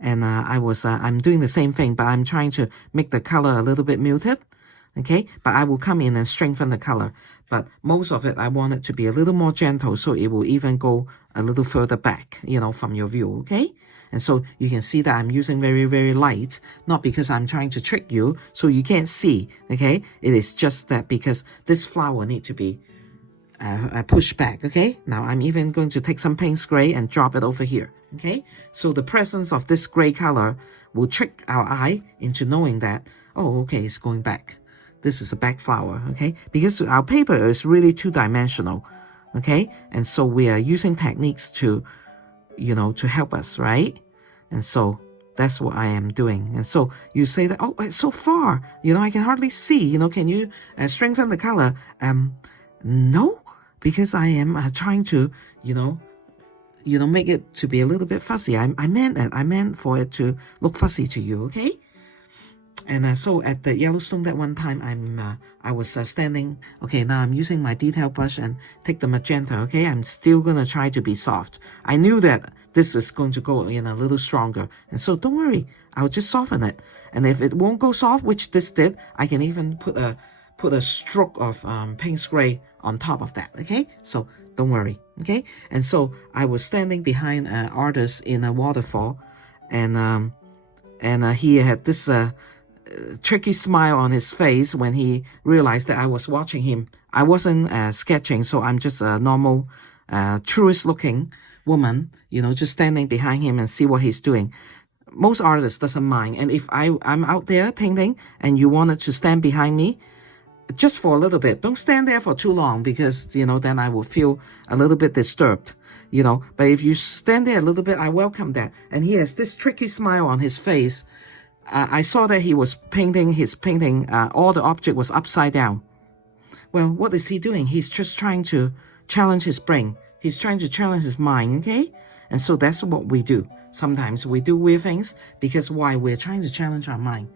and I'm doing the same thing, but I'm trying to make the color a little bit muted, okay? But I will come in and strengthen the color. But most of it, I want it to be a little more gentle, so it will even go a little further back, you know, from your view, okay? And so you can see that I'm using very, very light, not because I'm trying to trick you, so you can't see, okay? It is just that because this flower need to be pushed back, okay? Now I'm even going to take some Payne's gray and drop it over here, okay? So the presence of this gray color will trick our eye into knowing that, oh, okay, it's going back. This is a back flower, okay? Because our paper is really two-dimensional, okay? And so we are using techniques to, you know, to help us, right? And so that's what I am doing. And so you say that, oh, it's so far, you know, I can hardly see, you know, can you strengthen the color? No, because I am trying to, you know, make it to be a little bit fuzzy. I meant that. I meant for it to look fuzzy to you, okay? And so at the Yellowstone that one time, I was standing. Okay, now I'm using my detail brush and take the magenta. Okay, I'm still gonna try to be soft. I knew that this is going to go in a little stronger, and so don't worry, I'll just soften it. And if it won't go soft, which this did, I can even put a stroke of Payne spray on top of that. Okay, so don't worry. Okay, and so I was standing behind an artist in a waterfall, and he had this tricky smile on his face when he realized that I was watching him. I wasn't sketching, so I'm just a normal, truest looking woman, you know, just standing behind him and see what he's doing. Most artists doesn't mind. And if I'm out there painting and you wanted to stand behind me, just for a little bit, don't stand there for too long, because, you know, then I will feel a little bit disturbed, you know. But if you stand there a little bit, I welcome that. And he has this tricky smile on his face. I saw that he was painting his painting, all the object was upside down. Well, what is he doing? He's just trying to challenge his brain. He's trying to challenge his mind, okay? And so that's what we do. Sometimes we do weird things because why? We're trying to challenge our mind.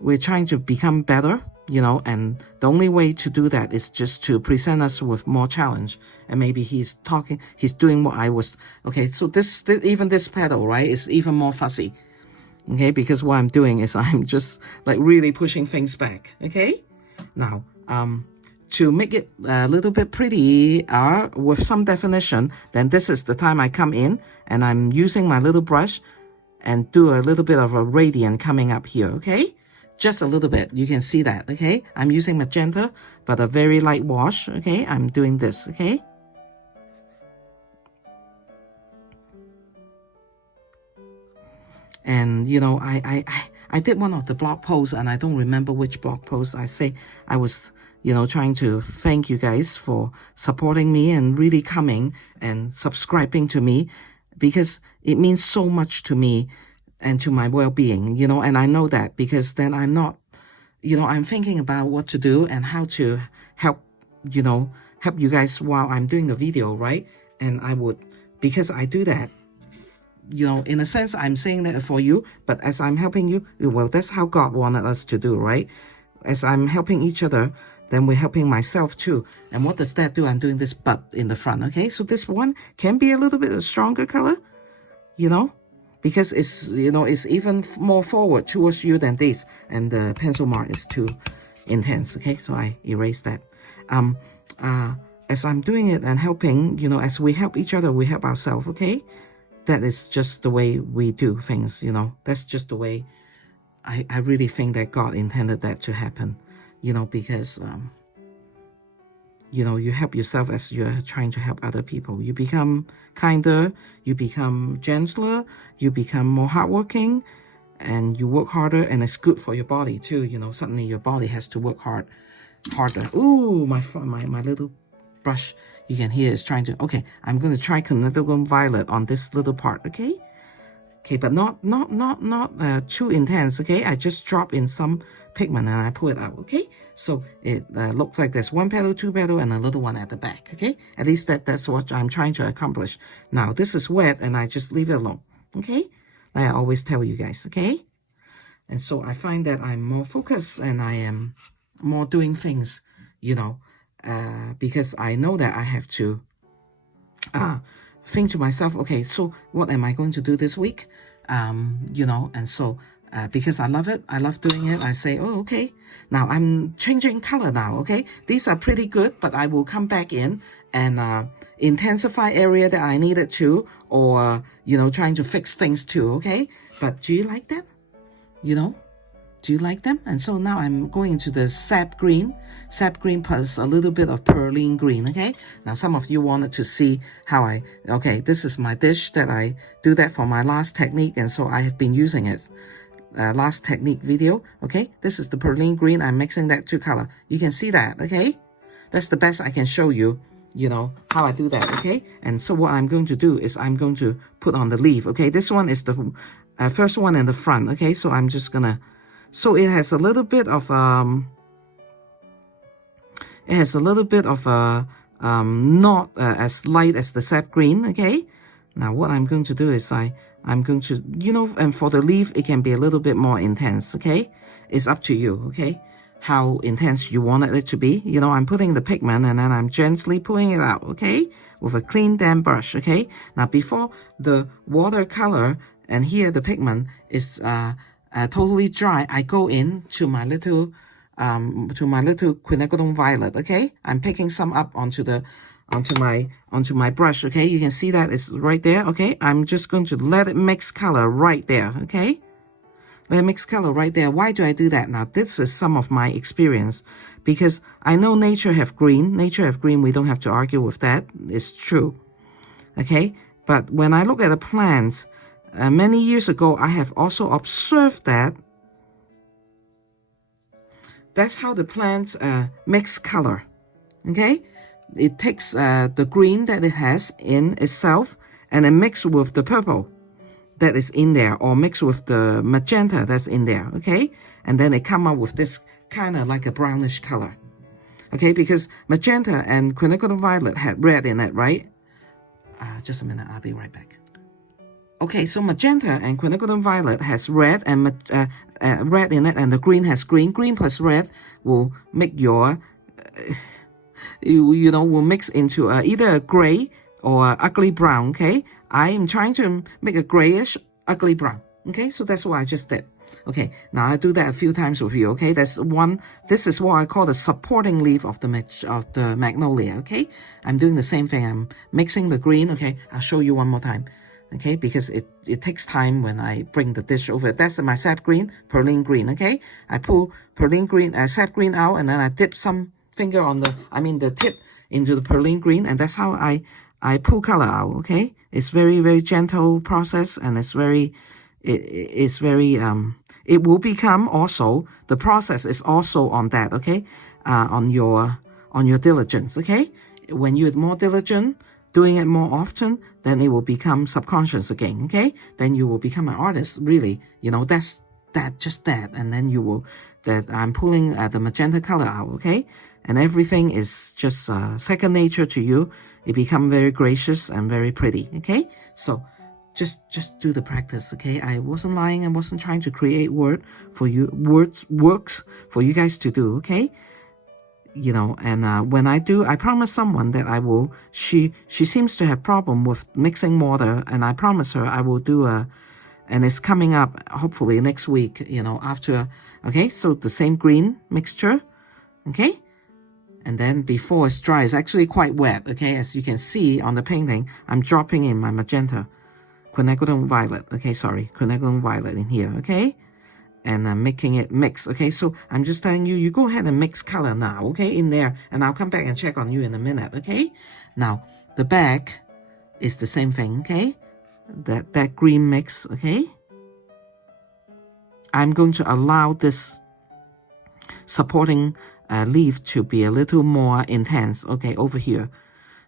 We're trying to become better, you know, and the only way to do that is just to present us with more challenge. And maybe he's doing what I was, okay, so this even this petal, right, is even more fuzzy. Okay, because what I'm doing is I'm just like really pushing things back. Okay, now to make it a little bit pretty with some definition, then this is the time I come in and I'm using my little brush and do a little bit of a gradient coming up here. Okay, just a little bit, you can see that. Okay, I'm using magenta but a very light wash. Okay, I'm doing this. Okay, and you know, I did one of the blog posts, and I don't remember which blog post. I say I was, you know, trying to thank you guys for supporting me and really coming and subscribing to me, because it means so much to me and to my well-being, you know. And I know that because then I'm not, you know, I'm thinking about what to do and how to help, you know, help you guys while I'm doing the video, right? And I would, because I do that, you know, in a sense, I'm saying that for you, but as I'm helping you, well, that's how God wanted us to do, right? As I'm helping each other, then we're helping myself too. And what does that do? I'm doing this bud in the front, okay? So this one can be a little bit a stronger color, you know, because it's, you know, it's even more forward towards you than this. And the pencil mark is too intense, okay? So I erase that. As I'm doing it and helping, you know, as we help each other, we help ourselves, okay? That is just the way we do things, you know. That's just the way I really think that God intended that to happen, you know, because, you know, you help yourself as you're trying to help other people. You become kinder, you become gentler, you become more hardworking, and you work harder, and it's good for your body too, you know. Suddenly your body has to work harder. Ooh, my little brush, you can hear it's trying to, okay, I'm going to try Quinacridone Violet on this little part, okay? Okay, but not too intense, okay? I just drop in some pigment and I pull it out, okay? So it looks like there's one petal, two petal, and a little one at the back, okay? At least that's what I'm trying to accomplish. Now, this is wet and I just leave it alone, okay? Like I always tell you guys, okay? And so I find that I'm more focused and I am more doing things, you know, because I know that I have to think to myself, okay, so what am I going to do this week? You know, and so because I love it, I love doing it, I say, oh, okay, now I'm changing color now, okay? These are pretty good, but I will come back in and intensify area that I needed to, or, you know, trying to fix things too, okay? But do you like that? You know? Do you like them? And so now I'm going into the sap green plus a little bit of prylene green, okay? Now some of you wanted to see how okay, this is my dish that I do that for my last technique, and so I have been using it. Last technique video, okay? This is the prylene green, I'm mixing that two color. You can see that, okay? That's the best I can show you, you know, how I do that, okay? And so what I'm going to do is I'm going to put on the leaf, okay? This one is the first one in the front, okay? So I'm just gonna, so it has a little bit of not as light as the sap green, okay? Now what I'm going to do is I I'm going to, you know, and for the leaf, it can be a little bit more intense, okay? It's up to you, okay? How intense you want it to be. You know, I'm putting the pigment and then I'm gently pulling it out, okay? With a clean damp brush, okay? Now, before the watercolor and here the pigment is totally dry, I go in to my little Quinacridone Violet, okay? I'm picking some up onto my brush, okay? You can see that it's right there, okay? I'm just going to let it mix color right there, okay? Let it mix color right there. Why do I do that? Now, this is some of my experience because I know nature have green. Nature have green, we don't have to argue with that. It's true, okay? But when I look at a plant, many years ago, I have also observed that that's how the plants mix color, okay? It takes the green that it has in itself and then mix with the purple that is in there or mix with the magenta that's in there, okay? And then it come up with this kind of like a brownish color, okay? Because magenta and Quinacridone Violet had red in it, right? Just a minute, I'll be right back. Okay, so magenta and Quinacridone Violet has red and red in it, and the green has green. Green plus red will make your, you know, will mix into either a gray or ugly brown, okay? I am trying to make a grayish ugly brown, okay? So that's what I just did. Okay, now I do that a few times with you, okay? That's one, this is what I call the supporting leaf of the magnolia, okay? I'm doing the same thing. I'm mixing the green, okay? I'll show you one more time, okay? Because it takes time when I bring the dish over. That's my sap green, prylene green, okay? I pull prylene green, sap green out, and then I dip some finger on the tip into the prylene green, and that's how I pull color out, okay? It's very, very gentle process, and it's very, it will become also, the process is also on that, okay? On your diligence, okay? When you're more diligent, doing it more often, then it will become subconscious again, okay? Then you will become an artist, really. You know, that's just that. And then you will, I'm pulling the magenta color out, okay? And everything is just second nature to you. It become very gracious and very pretty, okay? So just do the practice, okay? I wasn't lying. I wasn't trying to create works for you guys to do, okay? You know, and when I do, I promise someone that I will, she seems to have problem with mixing water, and I promise her I will do and it's coming up hopefully next week, you know, after, okay? So the same green mixture, okay? And then before it's dry, it's actually quite wet, okay? As you can see on the painting, I'm dropping in my magenta, Quinacridone Violet, okay? Sorry, Quinacridone Violet in here, okay? And I'm making it mix, okay? So I'm just telling you, you go ahead and mix color now, okay? In there, and I'll come back and check on you in a minute, okay? Now, the back is the same thing, okay? That green mix, okay? I'm going to allow this supporting leaf to be a little more intense, okay, over here,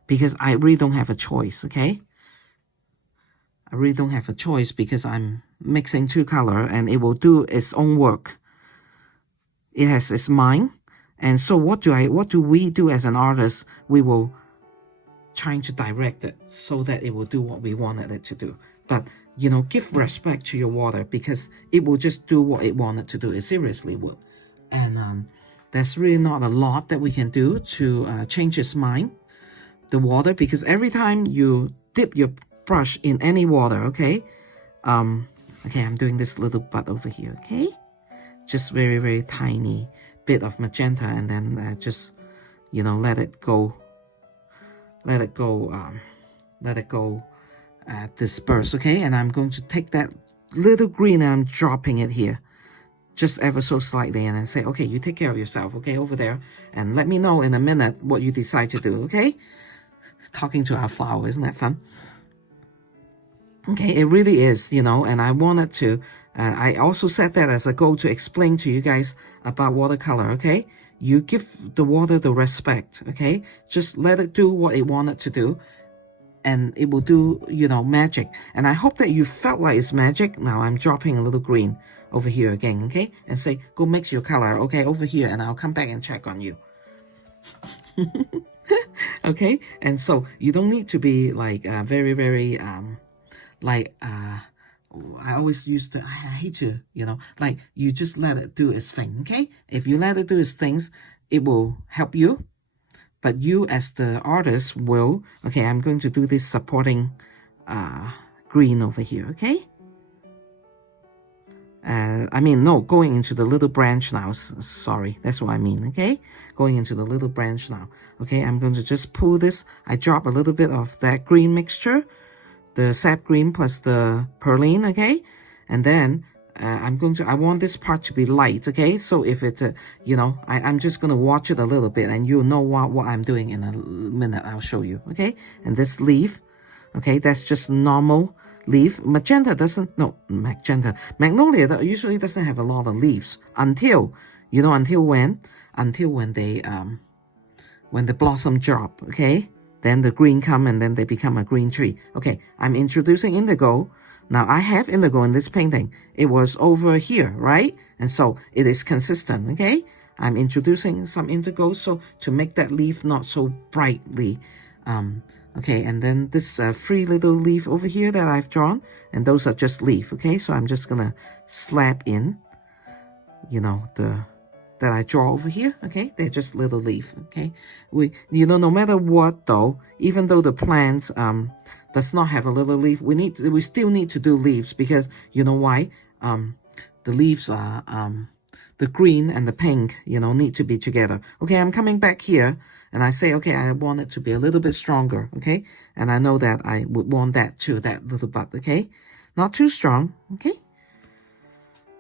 because I really don't have a choice, okay? I really don't have a choice because I'm mixing two color and it will do its own work. It has its mind. And so what do we do as an artist? We will trying to direct it so that it will do what we wanted it to do. But, you know, give respect to your water because it will just do what it wanted to do. It seriously would. And there's really not a lot that we can do to change its mind, the water, because every time you dip your brush in any water, okay? Okay, I'm doing this little bud over here, okay? Just very, very tiny bit of magenta, and then just, you know, let it go, disperse, okay? And I'm going to take that little green and I'm dropping it here, just ever so slightly, and then say, okay, you take care of yourself, okay, over there, and let me know in a minute what you decide to do, okay? Talking to our flower, isn't that fun? Okay, it really is, you know, and I wanted to, I also set that as a goal to explain to you guys about watercolor, okay? You give the water the respect, okay? Just let it do what it wanted to do, and it will do, you know, magic. And I hope that you felt like it's magic. Now I'm dropping a little green over here again, okay? And say, go mix your color, okay, over here, and I'll come back and check on you. Okay? And so you don't need to be like very, very, I always use I hate to, you know, like you just let it do its thing, okay? If you let it do its things, it will help you. But you as the artist will, okay, I'm going to do this supporting green over here, okay? I mean, no, going into the little branch now. Sorry, that's what I mean, okay? Going into the little branch now. Okay, I'm going to just pull this. I drop a little bit of that green mixture, the sap green plus the prylene, okay? And then I want this part to be light, okay? So if it's, you know, I'm just going to watch it a little bit and you'll know what I'm doing in a minute. I'll show you, okay? And this leaf, okay, that's just normal leaf. Magenta doesn't, no, magnolia that usually doesn't have a lot of leaves until, you know, until when they, when the blossom drop, okay? Then the green come and then they become a green tree. Okay, I'm introducing indigo. Now I have indigo in this painting. It was over here, right? And so it is consistent, okay? I'm introducing some indigo so to make that leaf not so brightly, okay, and then this free little leaf over here that I've drawn, and those are just leaf, okay? So I'm just gonna slap in, you know, that I draw over here, okay? They're just little leaf, okay? You know, no matter what though, even though the plants does not have a little leaf, we still need to do leaves because you know why? The leaves are the green and the pink, you know, need to be together. Okay, I'm coming back here and I say, okay, I want it to be a little bit stronger, okay? And I know that I would want that too, that little bud, okay? Not too strong, okay?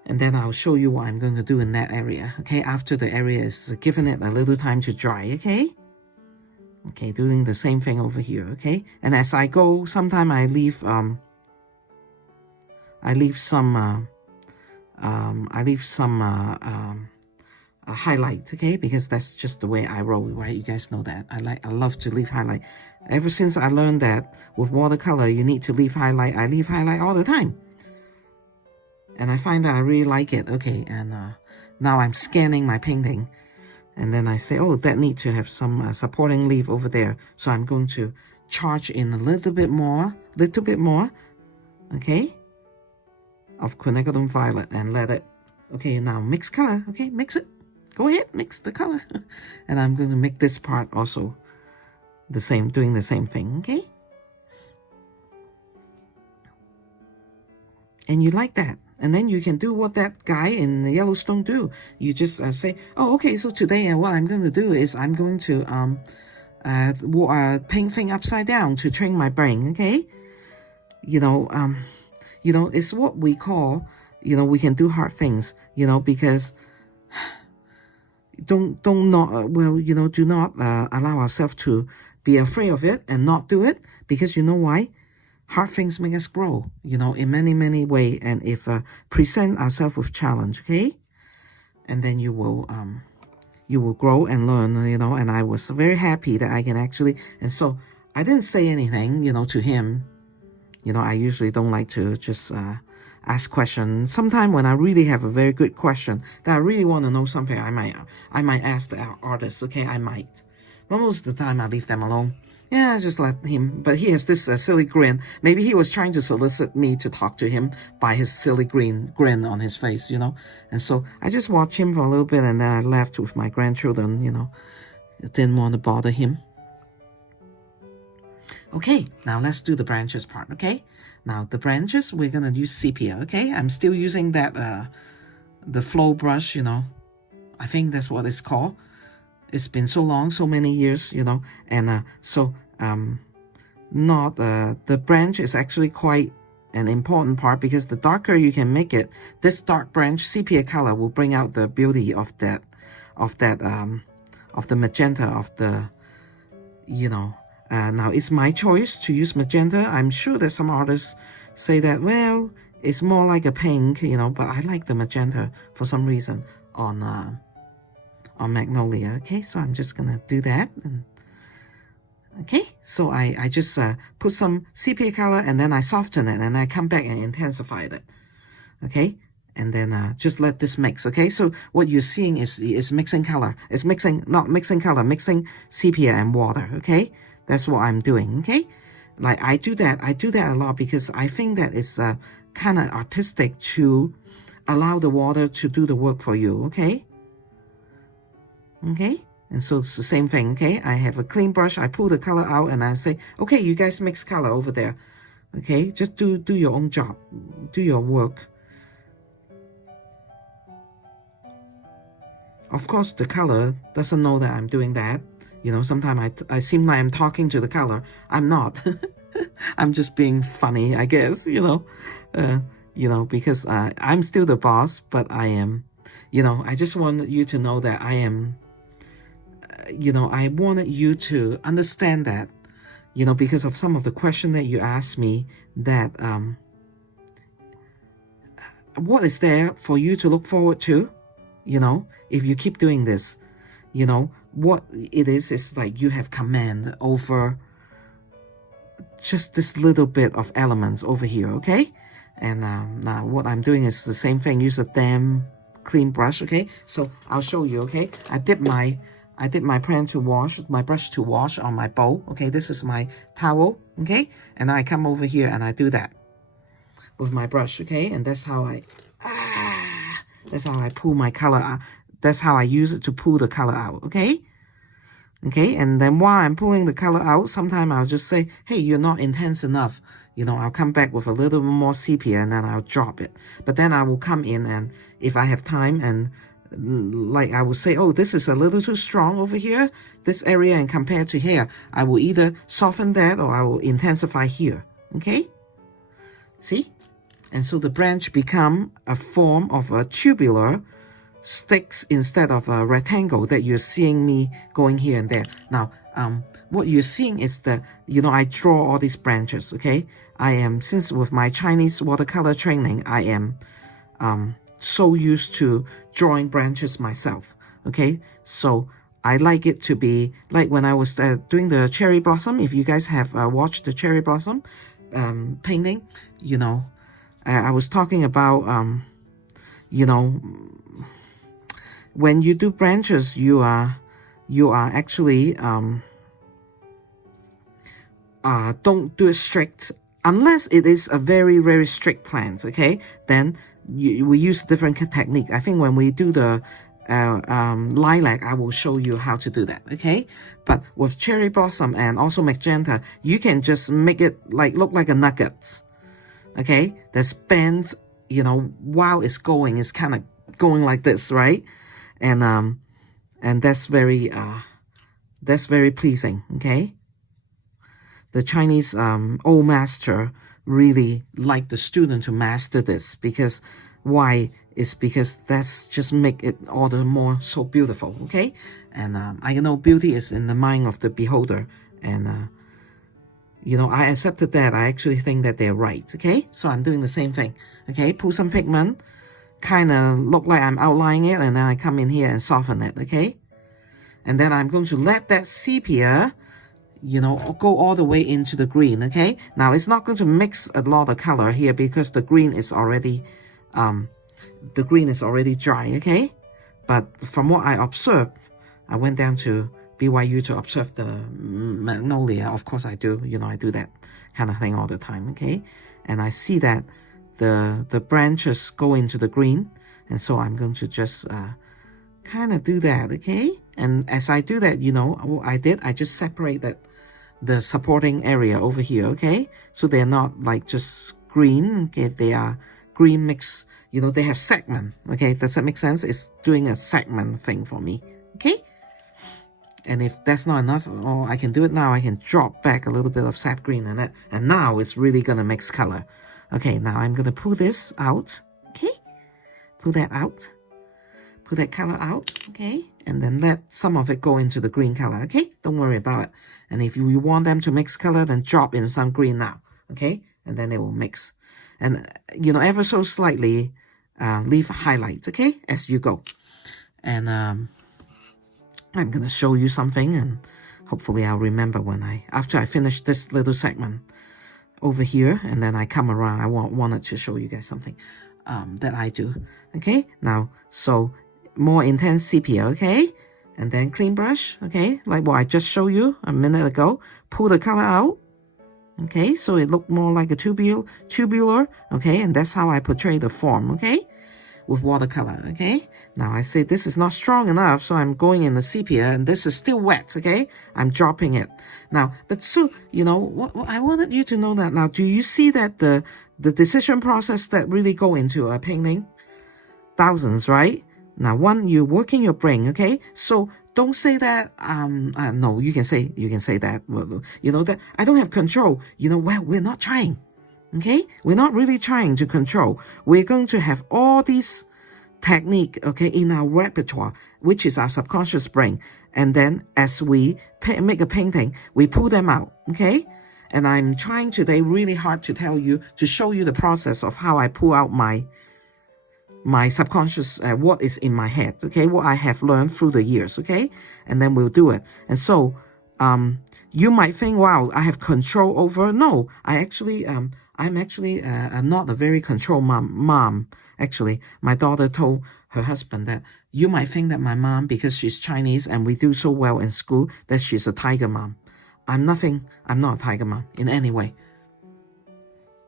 And then I'll show you what I'm going to do in that area, okay? After the area is given it a little time to dry, okay? Okay, doing the same thing over here, okay? And as I go, sometimes I leave some highlights, okay? Because that's just the way I roll, right? You guys know that. I love to leave highlight. Ever since I learned that with watercolor, you need to leave highlight, I leave highlight all the time. And I find that I really like it. Okay, and now I'm scanning my painting. And then I say, oh, that needs to have some supporting leaf over there. So I'm going to charge in a little bit more, okay, of Quinacridone Violet and let it, okay, now mix color, okay, mix it. Go ahead, mix the color. And I'm going to make this part also the same, doing the same thing, okay? And you like that. And then you can do what that guy in Yellowstone do. You just say, oh, okay, so today what I'm going to do is I'm going to paint thing upside down to train my brain, okay? You know, it's what we call, you know, we can do hard things, you know, because do not allow ourselves to be afraid of it and not do it, because you know why? Hard things make us grow, you know, in many, many ways. And if present ourselves with challenge, okay? And then you will grow and learn, you know. And I was very happy that I can actually, and so I didn't say anything, you know, to him. You know, I usually don't like to just ask questions. Sometimes when I really have a very good question that I really want to know something, I might ask the artist, okay? I might. But most of the time I leave them alone. Yeah, just let him. But he has this silly grin. Maybe he was trying to solicit me to talk to him by his silly grin on his face, you know. And so I just watched him for a little bit and then I left with my grandchildren, you know. I didn't want to bother him. Okay, now let's do the branches part, okay? Now the branches, we're going to use sepia, okay? I'm still using that, the flow brush, you know. I think that's what it's called. It's been so long, so many years, you know. And the branch is actually quite an important part because the darker you can make it, this dark branch, sepia color, will bring out the beauty of the magenta, of the, you know. Now, it's my choice to use magenta. I'm sure that some artists say that, well, it's more like a pink, you know, but I like the magenta for some reason on magnolia. Okay, so I'm just gonna do that. And okay, so I just put some sepia color and then I soften it and I come back and intensify it. Okay, and then just let this mix. Okay, so what you're seeing is mixing color. It's mixing, not mixing color, mixing sepia and water. Okay, that's what I'm doing. Okay, like I do that a lot because I think that it's kind of artistic to allow the water to do the work for you, okay? Okay, and so it's the same thing, okay? I have a clean brush, I pull the color out, and I say, okay, you guys mix color over there, okay? Just do your own job, do your work. Of course, the color doesn't know that I'm doing that. You know, sometimes I seem like I'm talking to the color. I'm not. I'm just being funny, I guess, you know, because I'm still the boss, but I am, you know, I just want you to know that I am, you know, I wanted you to understand that, you know, because of some of the question that you asked me, that what is there for you to look forward to, you know, if you keep doing this, you know, what it is like you have command over just this little bit of elements over here, okay? And now what I'm doing is the same thing, use a damn clean brush, okay? So I'll show you, okay? I dip my pen to wash, my brush to wash on my bowl, okay? This is my towel, okay? And I come over here and I do that with my brush, okay? And that's how I pull my color out. That's how I use it to pull the color out, okay? Okay, and then while I'm pulling the color out, sometimes I'll just say, hey, you're not intense enough. You know, I'll come back with a little bit more sepia and then I'll drop it. But then I will come in and if I have time and like I will say, oh, this is a little too strong over here, this area, and compared to here, I will either soften that or I will intensify here, okay? See? And so the branch become a form of a tubular sticks instead of a rectangle that you're seeing me going here and there. Now, what you're seeing is that, you know, I draw all these branches, okay? I am, since with my Chinese watercolor training, I am so used to drawing branches myself, okay? So I like it to be, like when I was doing the cherry blossom, if you guys have watched the cherry blossom painting, you know, I was talking about, you know, when you do branches, you are actually don't do it strict unless it is a very, very strict plant, okay? Then we use different technique. I think when we do the lilac, I will show you how to do that, okay? But with cherry blossom and also magenta, you can just make it like look like a nugget, okay? That's bent, you know, while it's going, it's kind of going like this, right? And that's very pleasing, okay? The Chinese old master really like the student to master this, because why? It's because that's just make it all the more so beautiful, okay? And I know beauty is in the mind of the beholder, and you know, I accepted that. I actually think that they're right, okay? So I'm doing the same thing, okay? Pull some pigment, kind of look like I'm outlining it, and then I come in here and soften it, okay? And then I'm going to let that sepia, you know, go all the way into the green, okay? Now, it's not going to mix a lot of color here because the green is already dry, okay? But from what I observed, I went down to BYU to observe the magnolia. Of course I do, you know, I do that kind of thing all the time, okay? And I see that the branches go into the green, and so I'm going to just kind of do that, okay? And as I do that, you know, what I did, I just separated the supporting area over here, okay? So they're not like just green, okay? They are green mix, you know, they have segment, okay? Does that make sense? It's doing a segment thing for me, okay? And if that's not enough, or I can do it now, I can drop back a little bit of sap green in it, and now it's really gonna mix color. Okay, now I'm gonna pull this out, okay? Pull that out, pull that color out, okay? And then let some of it go into the green color, okay? Don't worry about it. And if you want them to mix color, then drop in some green now, okay? And then they will mix. And, you know, ever so slightly, leave highlights, okay? As you go. And I'm gonna show you something, and hopefully I'll remember after I finish this little segment over here, and then I come around. I wanted to show you guys something that I do, okay? Now, so more intense sepia, okay? And then clean brush, okay? Like what I just showed you a minute ago. Pull the color out, Okay, so it looked more like a tubular, okay, and that's how I portray the form, okay, with watercolor, okay. Now I say this is not strong enough, so I'm going in the sepia, and this is still wet, okay. I'm dropping it. Now, but so, you know, what I wanted you to know that now, do you see that the decision process that really go into a painting? Thousands, right? Now, one, you're working your brain, okay? So don't say that, no, you can say that, you know, that I don't have control. You know, well, we're not trying, okay? We're not really trying to control. We're going to have all these technique, okay, in our repertoire, which is our subconscious brain. And then as we make a painting, we pull them out, okay? And I'm trying today really hard to show you the process of how I pull out my subconscious, what is in my head, okay, what I have learned through the years, okay, and then we'll do it. And so, you might think, wow, I have control over. No, I'm actually not a very control mom. Actually, my daughter told her husband that you might think that my mom, because she's Chinese and we do so well in school, that she's a tiger mom. I'm not a tiger mom in any way.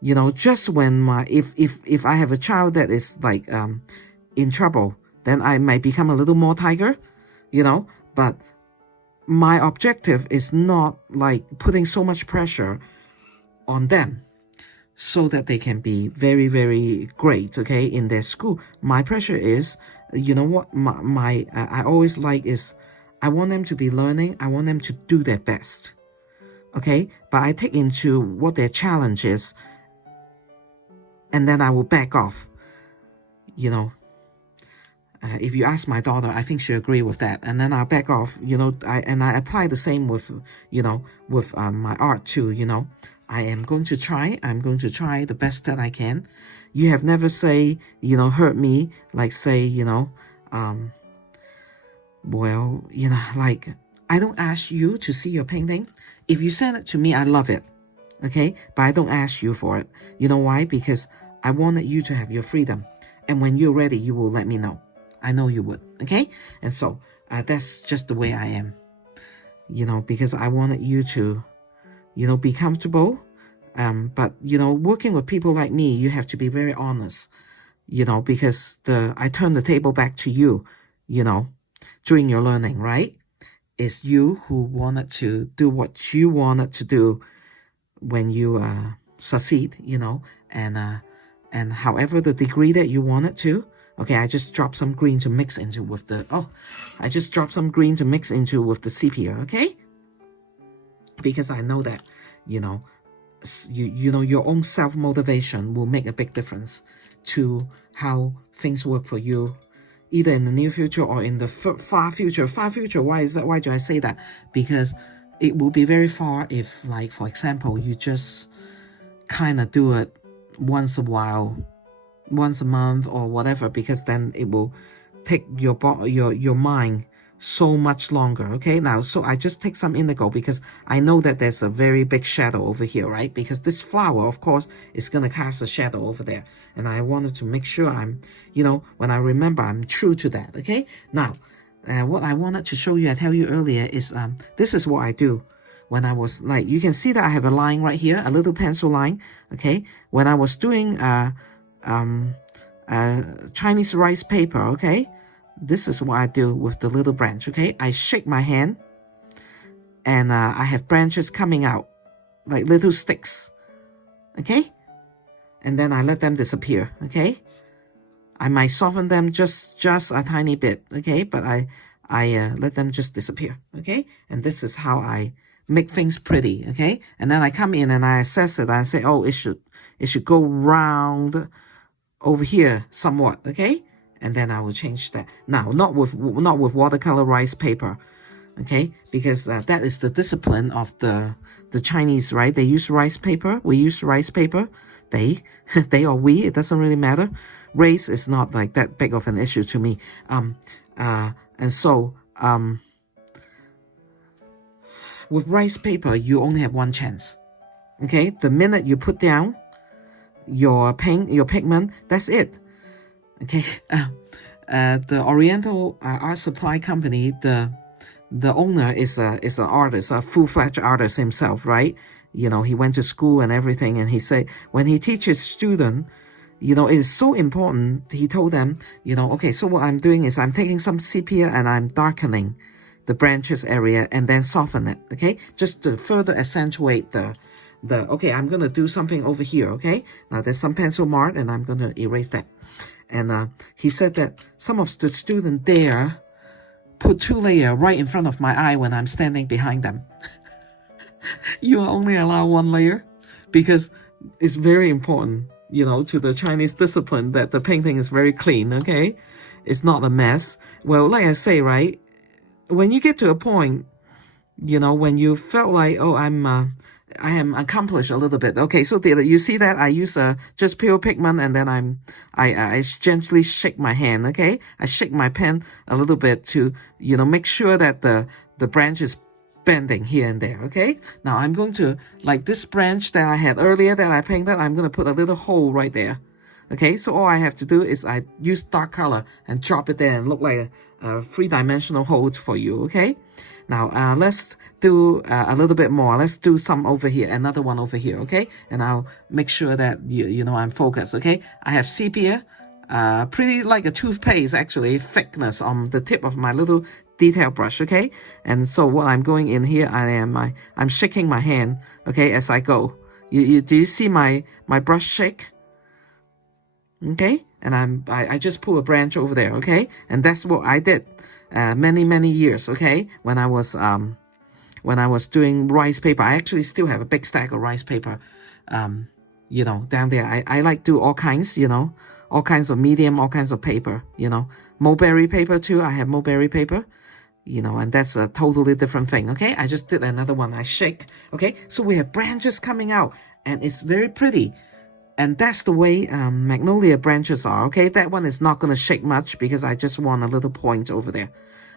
You know, just when if I have a child that is like in trouble, then I might become a little more tiger, you know, but my objective is not like putting so much pressure on them so that they can be very, very great, okay, in their school. My pressure is, you know what, I always like is, I want them to be learning, I want them to do their best, okay, but I take into what their challenge is, and then I will back off, you know. If you ask my daughter, I think she'll agree with that. And then I'll back off, you know. I apply the same with, you know, with my art too, you know. I'm going to try the best that I can. You have never say, you know, hurt me, like say, you know, well, you know, like, I don't ask you to see your painting. If you send it to me, I love it, okay? But I don't ask you for it. You know why? Because I wanted you to have your freedom. And when you're ready, you will let me know. I know you would, okay? And so that's just the way I am, you know, because I wanted you to, you know, be comfortable. But, you know, working with people like me, you have to be very honest, you know, because I turn the table back to you, you know, during your learning, right? It's you who wanted to do what you wanted to do when you succeed, you know, and however the degree that you wanted to. Okay, I just dropped some green to mix into with the, with the sepia, okay? Because I know that, you know, you know, your own self-motivation will make a big difference to how things work for you, either in the near future or in the far future. Far future, why is that? Why do I say that? Because it will be very far if, like, for example, you just kind of do it once a while, once a month or whatever, because then it will take your mind so much longer. Okay, now, so I just take some indigo because I know that there's a very big shadow over here, right? Because this flower, of course, is going to cast a shadow over there. And I wanted to make sure I'm, you know, when I remember, I'm true to that. Okay, now, what I wanted to show you, I tell you earlier, is this is what I do. When I was, like, you can see that I have a line right here, a little pencil line, okay? When I was doing Chinese rice paper, okay? This is what I do with the little branch, okay? I shake my hand, and I have branches coming out, like little sticks, okay? And then I let them disappear, okay? I might soften them just a tiny bit, okay? But I let them just disappear, okay? And this is how I make things pretty, okay? And then I come in and I assess it. I say, oh, it should go round over here somewhat, okay? And then I will change that. Now, not with watercolor rice paper, okay? Because that is the discipline of the Chinese, right? They use rice paper. We use rice paper. They or we, it doesn't really matter. Race is not like that big of an issue to me. And so, with rice paper, you only have one chance, okay? The minute you put down your pigment, that's it. Okay, the Oriental Art Supply Company, the owner is an artist, a full-fledged artist himself, right? you know, he went to school and everything, and he said when he teaches students, you know, it is so important. He told them, you know, okay, so what I'm doing is I'm taking some sepia and I'm darkening the branches area and then soften it, okay? Just to further accentuate okay, I'm going to do something over here, okay? Now there's some pencil mark and I'm going to erase that. And he said that some of the students there put 2 layers right in front of my eye when I'm standing behind them. You are only allowed 1 layer because it's very important, you know, to the Chinese discipline that the painting is very clean, okay? It's not a mess. Well, like I say, right, when you get to a point, you know, when you felt like, oh, I am accomplished a little bit. Okay, so you see that I use just pure pigment, and then I gently shake my hand, okay? I shake my pen a little bit to, you know, make sure that the branch is bending here and there, okay? Now I'm going to, like this branch that I had earlier that I painted, I'm going to put a little hole right there. Okay, so all I have to do is I use dark color and drop it there and look like a 3-dimensional hole for you, okay? Now, let's do a little bit more. Let's do some over here, another one over here, okay? And I'll make sure that, you know, I'm focused, okay? I have sepia, pretty like a toothpaste, actually, thickness on the tip of my little detail brush, okay? And so what I'm going in here, I'm shaking my hand, okay, as I go. Do you see my brush shake? Okay, and I just pull a branch over there, okay, and that's what I did many years, okay, when I was doing rice paper. I actually still have a big stack of rice paper, you know, down there. I like do all kinds, you know, all kinds of medium, all kinds of paper, you know, mulberry paper too. I have mulberry paper, you know, and that's a totally different thing, okay? I just did another one. I shake, okay, so we have branches coming out, and it's very pretty. And that's the way magnolia branches are, okay? That one is not going to shake much because I just want a little point over there,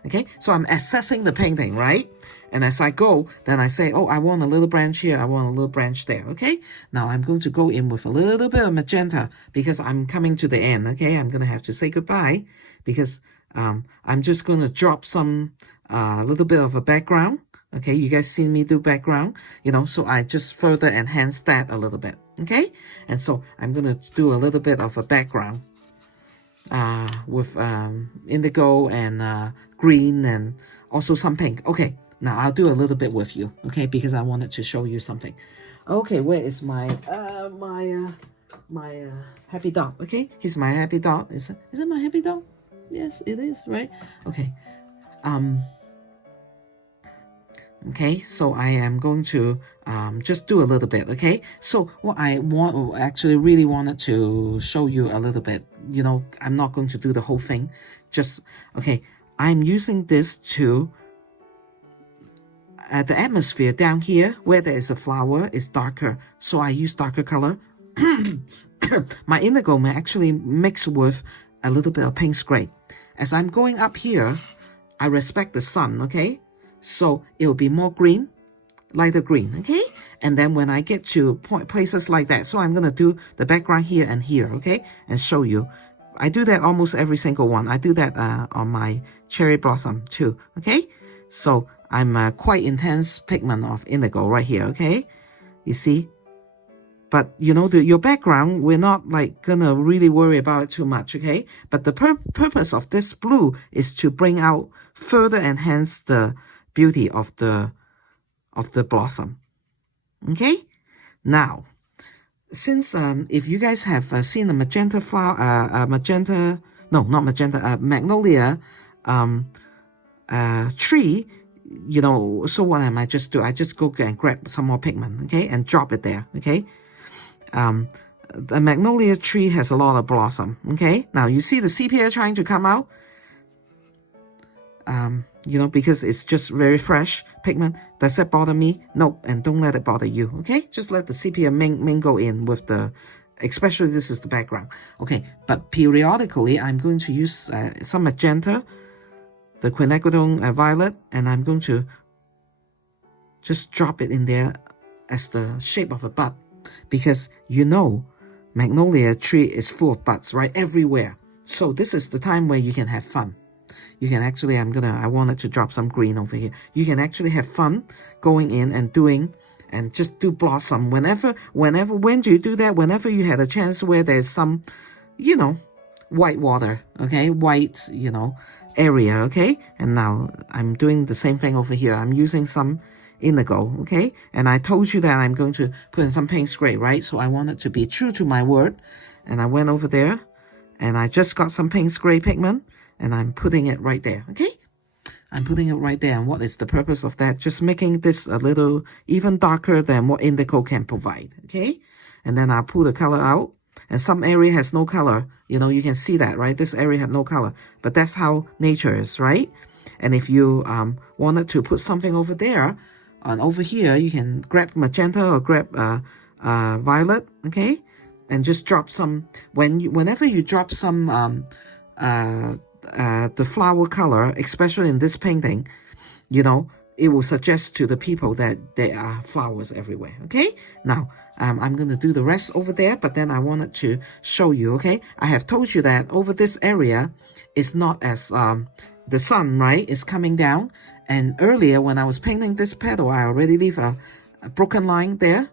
okay? So I'm assessing the painting, right? And as I go, then I say, oh, I want a little branch here, I want a little branch there, okay? Now I'm going to go in with a little bit of magenta because I'm coming to the end, okay? I'm going to have to say goodbye because I'm just going to drop some little bit of a background, okay? You guys seen me do background, you know, so I just further enhance that a little bit. Okay, and so I'm gonna do a little bit of a background with indigo and green and also some pink. Okay, now I'll do a little bit with you, okay, because I wanted to show you something. Okay, where is my happy dog? Okay, here's my happy dog. Is it my happy dog? Yes, it is, right? Okay. Okay, so I am going to just do a little bit, okay? So what I really wanted to show you a little bit, you know, I'm not going to do the whole thing, just, okay, I'm using this to, the atmosphere down here, where there is a flower, is darker, so I use darker color. My indigo may actually mix with a little bit of Payne's gray. As I'm going up here, I respect the sun, okay? So it will be more green, lighter green, okay? And then when I get to places like that, so I'm going to do the background here and here, okay? And show you. I do that almost every single one. I do that on my cherry blossom too, okay? So I'm quite intense pigment of indigo right here, okay? You see? But, you know, your background, we're not like gonna really worry about it too much, okay? But the purpose of this blue is to bring out, further enhance the beauty of the blossom, okay? Now, since if you guys have seen a magenta flower, magnolia tree, you know, so what I might just do, I just go and grab some more pigment, okay, and drop it there, okay? The magnolia tree has a lot of blossom, okay? Now you see the sepia trying to come out, you know, because it's just very fresh pigment. Does that bother me? No, and don't let it bother you, okay? Just let the sepia mingle in with the, especially this is the background, okay? But periodically, I'm going to use some magenta, the Quinacridone Violet, and I'm going to just drop it in there as the shape of a bud, because you know, magnolia tree is full of buds, right? Everywhere. So this is the time where you can have fun. You can actually, I wanted to drop some green over here. You can actually have fun going in and doing and just do blossom. When do you do that? Whenever you had a chance where there's some, white water, okay, white, area, okay. And now I'm doing the same thing over here. I'm using some indigo, okay, and I told you that I'm going to put in some Payne gray, right? So I wanted to be true to my word, and I went over there, and I just got some Payne gray pigment, and I'm putting it right there, okay. I'm putting it right there, and what is the purpose of that? Just making this a little even darker than what indigo can provide, okay? And then I'll pull the color out, and some area has no color. You can see that, right? This area had no color, but that's how nature is, right? And if you wanted to put something over there, and over here, you can grab magenta or grab violet, okay? And just drop some, whenever you drop some the flower color, especially in this painting, it will suggest to the people that there are flowers everywhere, okay? Now, I'm going to do the rest over there, but then I wanted to show you, okay? I have told you that over this area, it's not as, the sun, right, is coming down. And earlier, when I was painting this petal, I already leave a broken line there.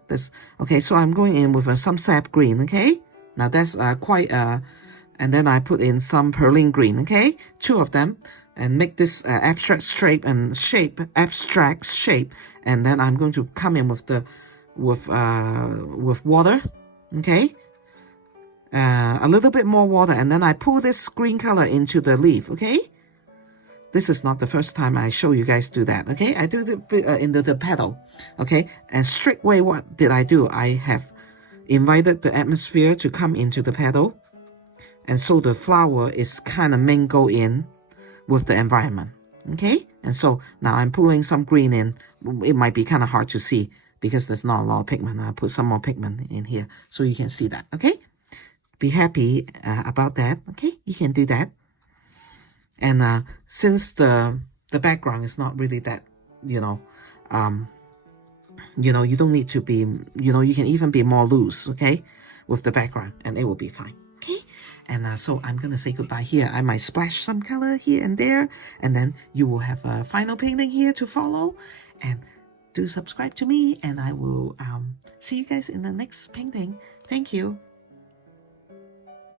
Okay, so I'm going in with some sap green, okay? Now, that's quite... and then I put in some prylene green, okay? 2 of them, and make this abstract shape. And then I'm going to come in with water, okay? A little bit more water, and then I pull this green color into the leaf, okay? This is not the first time I show you guys do that, okay? I do the into the petal, okay? And straightway, what did I do? I have invited the atmosphere to come into the petal. And so the flower is kind of mingle in with the environment, okay? And so now I'm pulling some green in. It might be kind of hard to see because there's not a lot of pigment. I'll put some more pigment in here so you can see that, okay? Be happy about that, okay? You can do that. And since the background is not really that, you don't need to be, you can even be more loose, okay? With the background, and it will be fine, okay? And so I'm going to say goodbye here. I might splash some color here and there. And then you will have a final painting here to follow. And do subscribe to me. And I will see you guys in the next painting. Thank you.